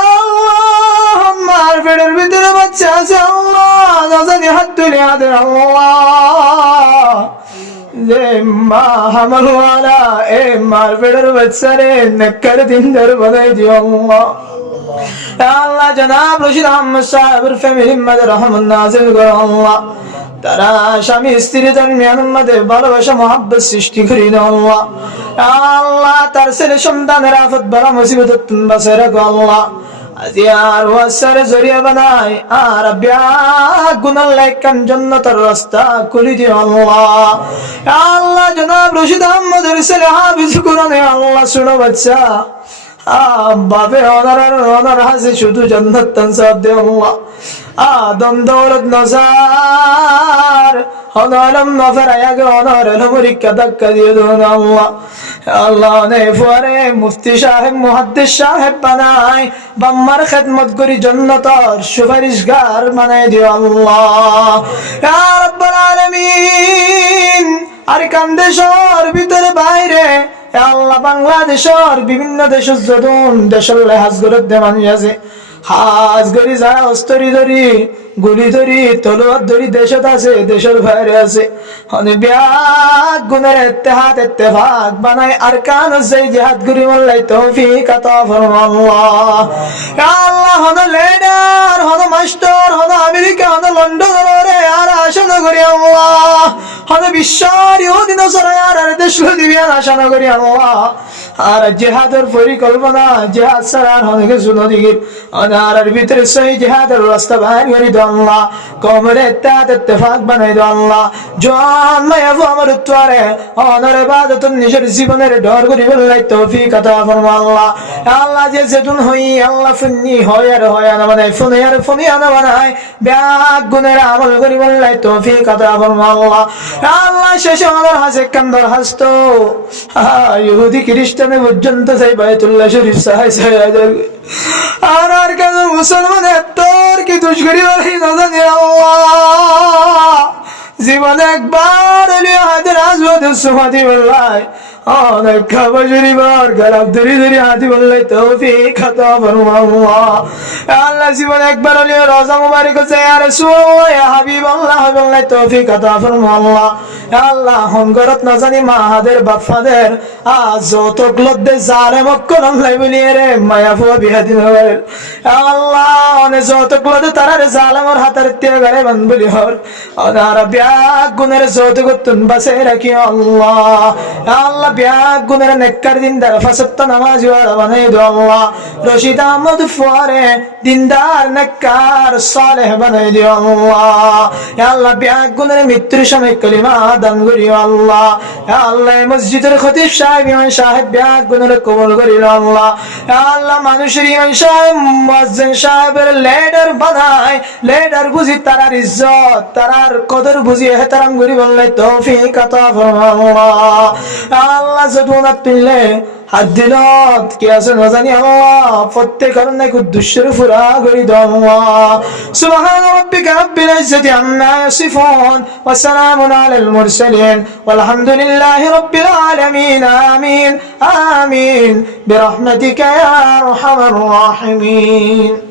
আল্লাহ আমার পেটের ভিতরে বাচ্চা আছে আল্লাহ নাজানি হাত তুলে আদর আল্লাহ যে মা হামলওয়ালা এ মার পেটের বাচ্চারে নেকর দিনদার বানাই দিও আল্লাহ আল্লাহ জনাব রশিদ আহমদ সাহেবের ফ্যামিলি মধ্যে রহমত নাজিল করো আল্লাহ তারা স্বামী স্ত্রী দরমিয়ান মধ্যে ভালোবাসা মহব্বত সৃষ্টি করি দাও আল্লাহ আল্লাহ তার ছেলে সন্তানের আফত বালা মুসিবত তুমি বাঁচাই রাখো আল্লাহ আজি আর ওয়াসার জরিয়া বানাই আর বিয়াক গুনাহ লাইকান জান্নাতের রাস্তা খুলে দিও আল্লাহ আল্লাহ জনাব রশিদ আহমদের ছেলে হাফিজ কোরআনে আল্লাহ শুনো বাচ্চা বাপে অনার হাসি শুধু জান্নাত তানসাব দে আল্লাহ আদম দৌলত নজার হনালম নফর আয়াগে অনার পরীক্ষা ধাক্কা দিয়ে দেন আল্লাহ আল্লাহ নে ফুয়ারে মুফতি সাহেব মুহাদ্দিস সাহেব বানাই বাম্মার খেদমত করি জান্নাতের সুপারিশগার বানাই দিও আল্লাহ ইয়া রাব্বুল আলামিন আর কান দেশের ভিতরে বাইরে আল্লাহ বাংলাদেশের বিভিন্ন দেশের যদুন দেশের হাজ গরত দে মানুষ আছে হাজ গরি যারা অস্তরি ধরি গুলি ধরি তলোয়ার ধরি দেশত আছে দেশের বাইরে আছে বিয়াক গুনের ইত্তেফাক বানাই আরকান সেই জিহাদ করি মোল্লাই তৌফিক আতা ফরমা আল্লাহ আল্লাহ হন লিডার হন মাস্টার হন আমেরিকা হন লন্ডন রে আর আশা করি আল্লাহ হন বিশ্বের ইহুদি নসরা আর দেশ দিবিয়ান আশা করি আল্লাহ আর জিহাদের পরিকল্পনা জিহাদ সারার হন কিছু নদীর অনার ভিতরে সেই জিহাদের রাস্তা বাইর করে দাও আল্লাহ কমরে ইত্তেফাক বানাই দাও আল্লাহ জোয়ান মায়াবু আমার উত্তরে অনার ইবাদত নিজের জীবনের ডর করি বললাই তৌফিক আতা ফরমা আল্লাহ আল্লাহ যে যেতুন হই আল্লাহ ফুন্নি হয় আর হয় না বানাই ফুনি আর ফুনি আনা বানাই ব্যাগ গুনের আমল করি বললাই তৌফিক আতা ফরমা আল্লাহ আল্লাহ শেষে আমার হাসে কান্দর হাসত ইহুদি খ্রিস্টানে পর্যন্ত সেই বাইতুল্লাহ শরীফ সাহায্য আর কেন মুসলমানের তোর কি দুষ্করি বলি না জানি আল্লাহ জীবনে একবার এলিয়া হাতের আজবাদ সুমাতি বললাই অনেক খাবার শরীফর গলাপ ধরি ধরি হাতি বললাই তৌফিক আতা ফরমা আল্লাহ আল্লাহ জীবনে একবার এলিয়া রোজা মুবারক হচ্ছে ইয়া রাসূলুল্লাহ ইয়া হাবিবাল্লাহ বললাই তৌফিক আতা ফরমা আল্লাহ আল্লাহ হমগরত না জানি মাহাদের বাপফাদের যতক লদ্দে জালেম করম লাই বলি রে মায়া ফুয়া বিহাদিন হল আল্লাহ অনে যতক লদ্দে তারারে জালেমর হাতের ত্যাগারে বান বলি হর অনার ব্যাগ গুনের যতক তুন বাসে রাখি আল্লাহ আল্লাহ ব্যাগ গুণের নেককার দিনদার ফাসত্তা নামাজ বানাই দিও আল্লাহ রশিদ আহমদ ফুয়ারে দিনদার নেককার সালেহ বানাই দিও আল্লাহ ইয়া আল্লাহ ব্যাগ গুণের মৃত্যুর সময় কালিমা দান করিও আল্লাহ ইয়া আল্লাহ মসজিদের খতিব সাহেব ইমাম সাহেব ব্যাগ গুণের কবুল করিও আল্লাহ ইয়া আল্লাহ মানুষের ইমাম সাহেব মুয়াজ্জিন সাহেবের লিডার বানাই লিডার বুঝি তারার ইজ্জত তারার কদর বুঝি এহতারাম করি বললে তৌফিক আতা ফরমাও আল্লাহ যদুনা তিলে হাদিনত কি আছে নজানি আল্লাহ প্রত্যেকের নাই কুদ্দুসের ফুরা করি দাও আল্লাহ সুবহান রাব্বিকা রাব্বিল ইজ্জাতি আম্মা ইয়াসিফুন ওয়া সালামুন আলাল মুরসালিন ওয়ালহামদুলিল্লাহি রাব্বিল আলামিন আমিন আমিন বিরহমাতিকা ইয়া আরহামার রাহিমিন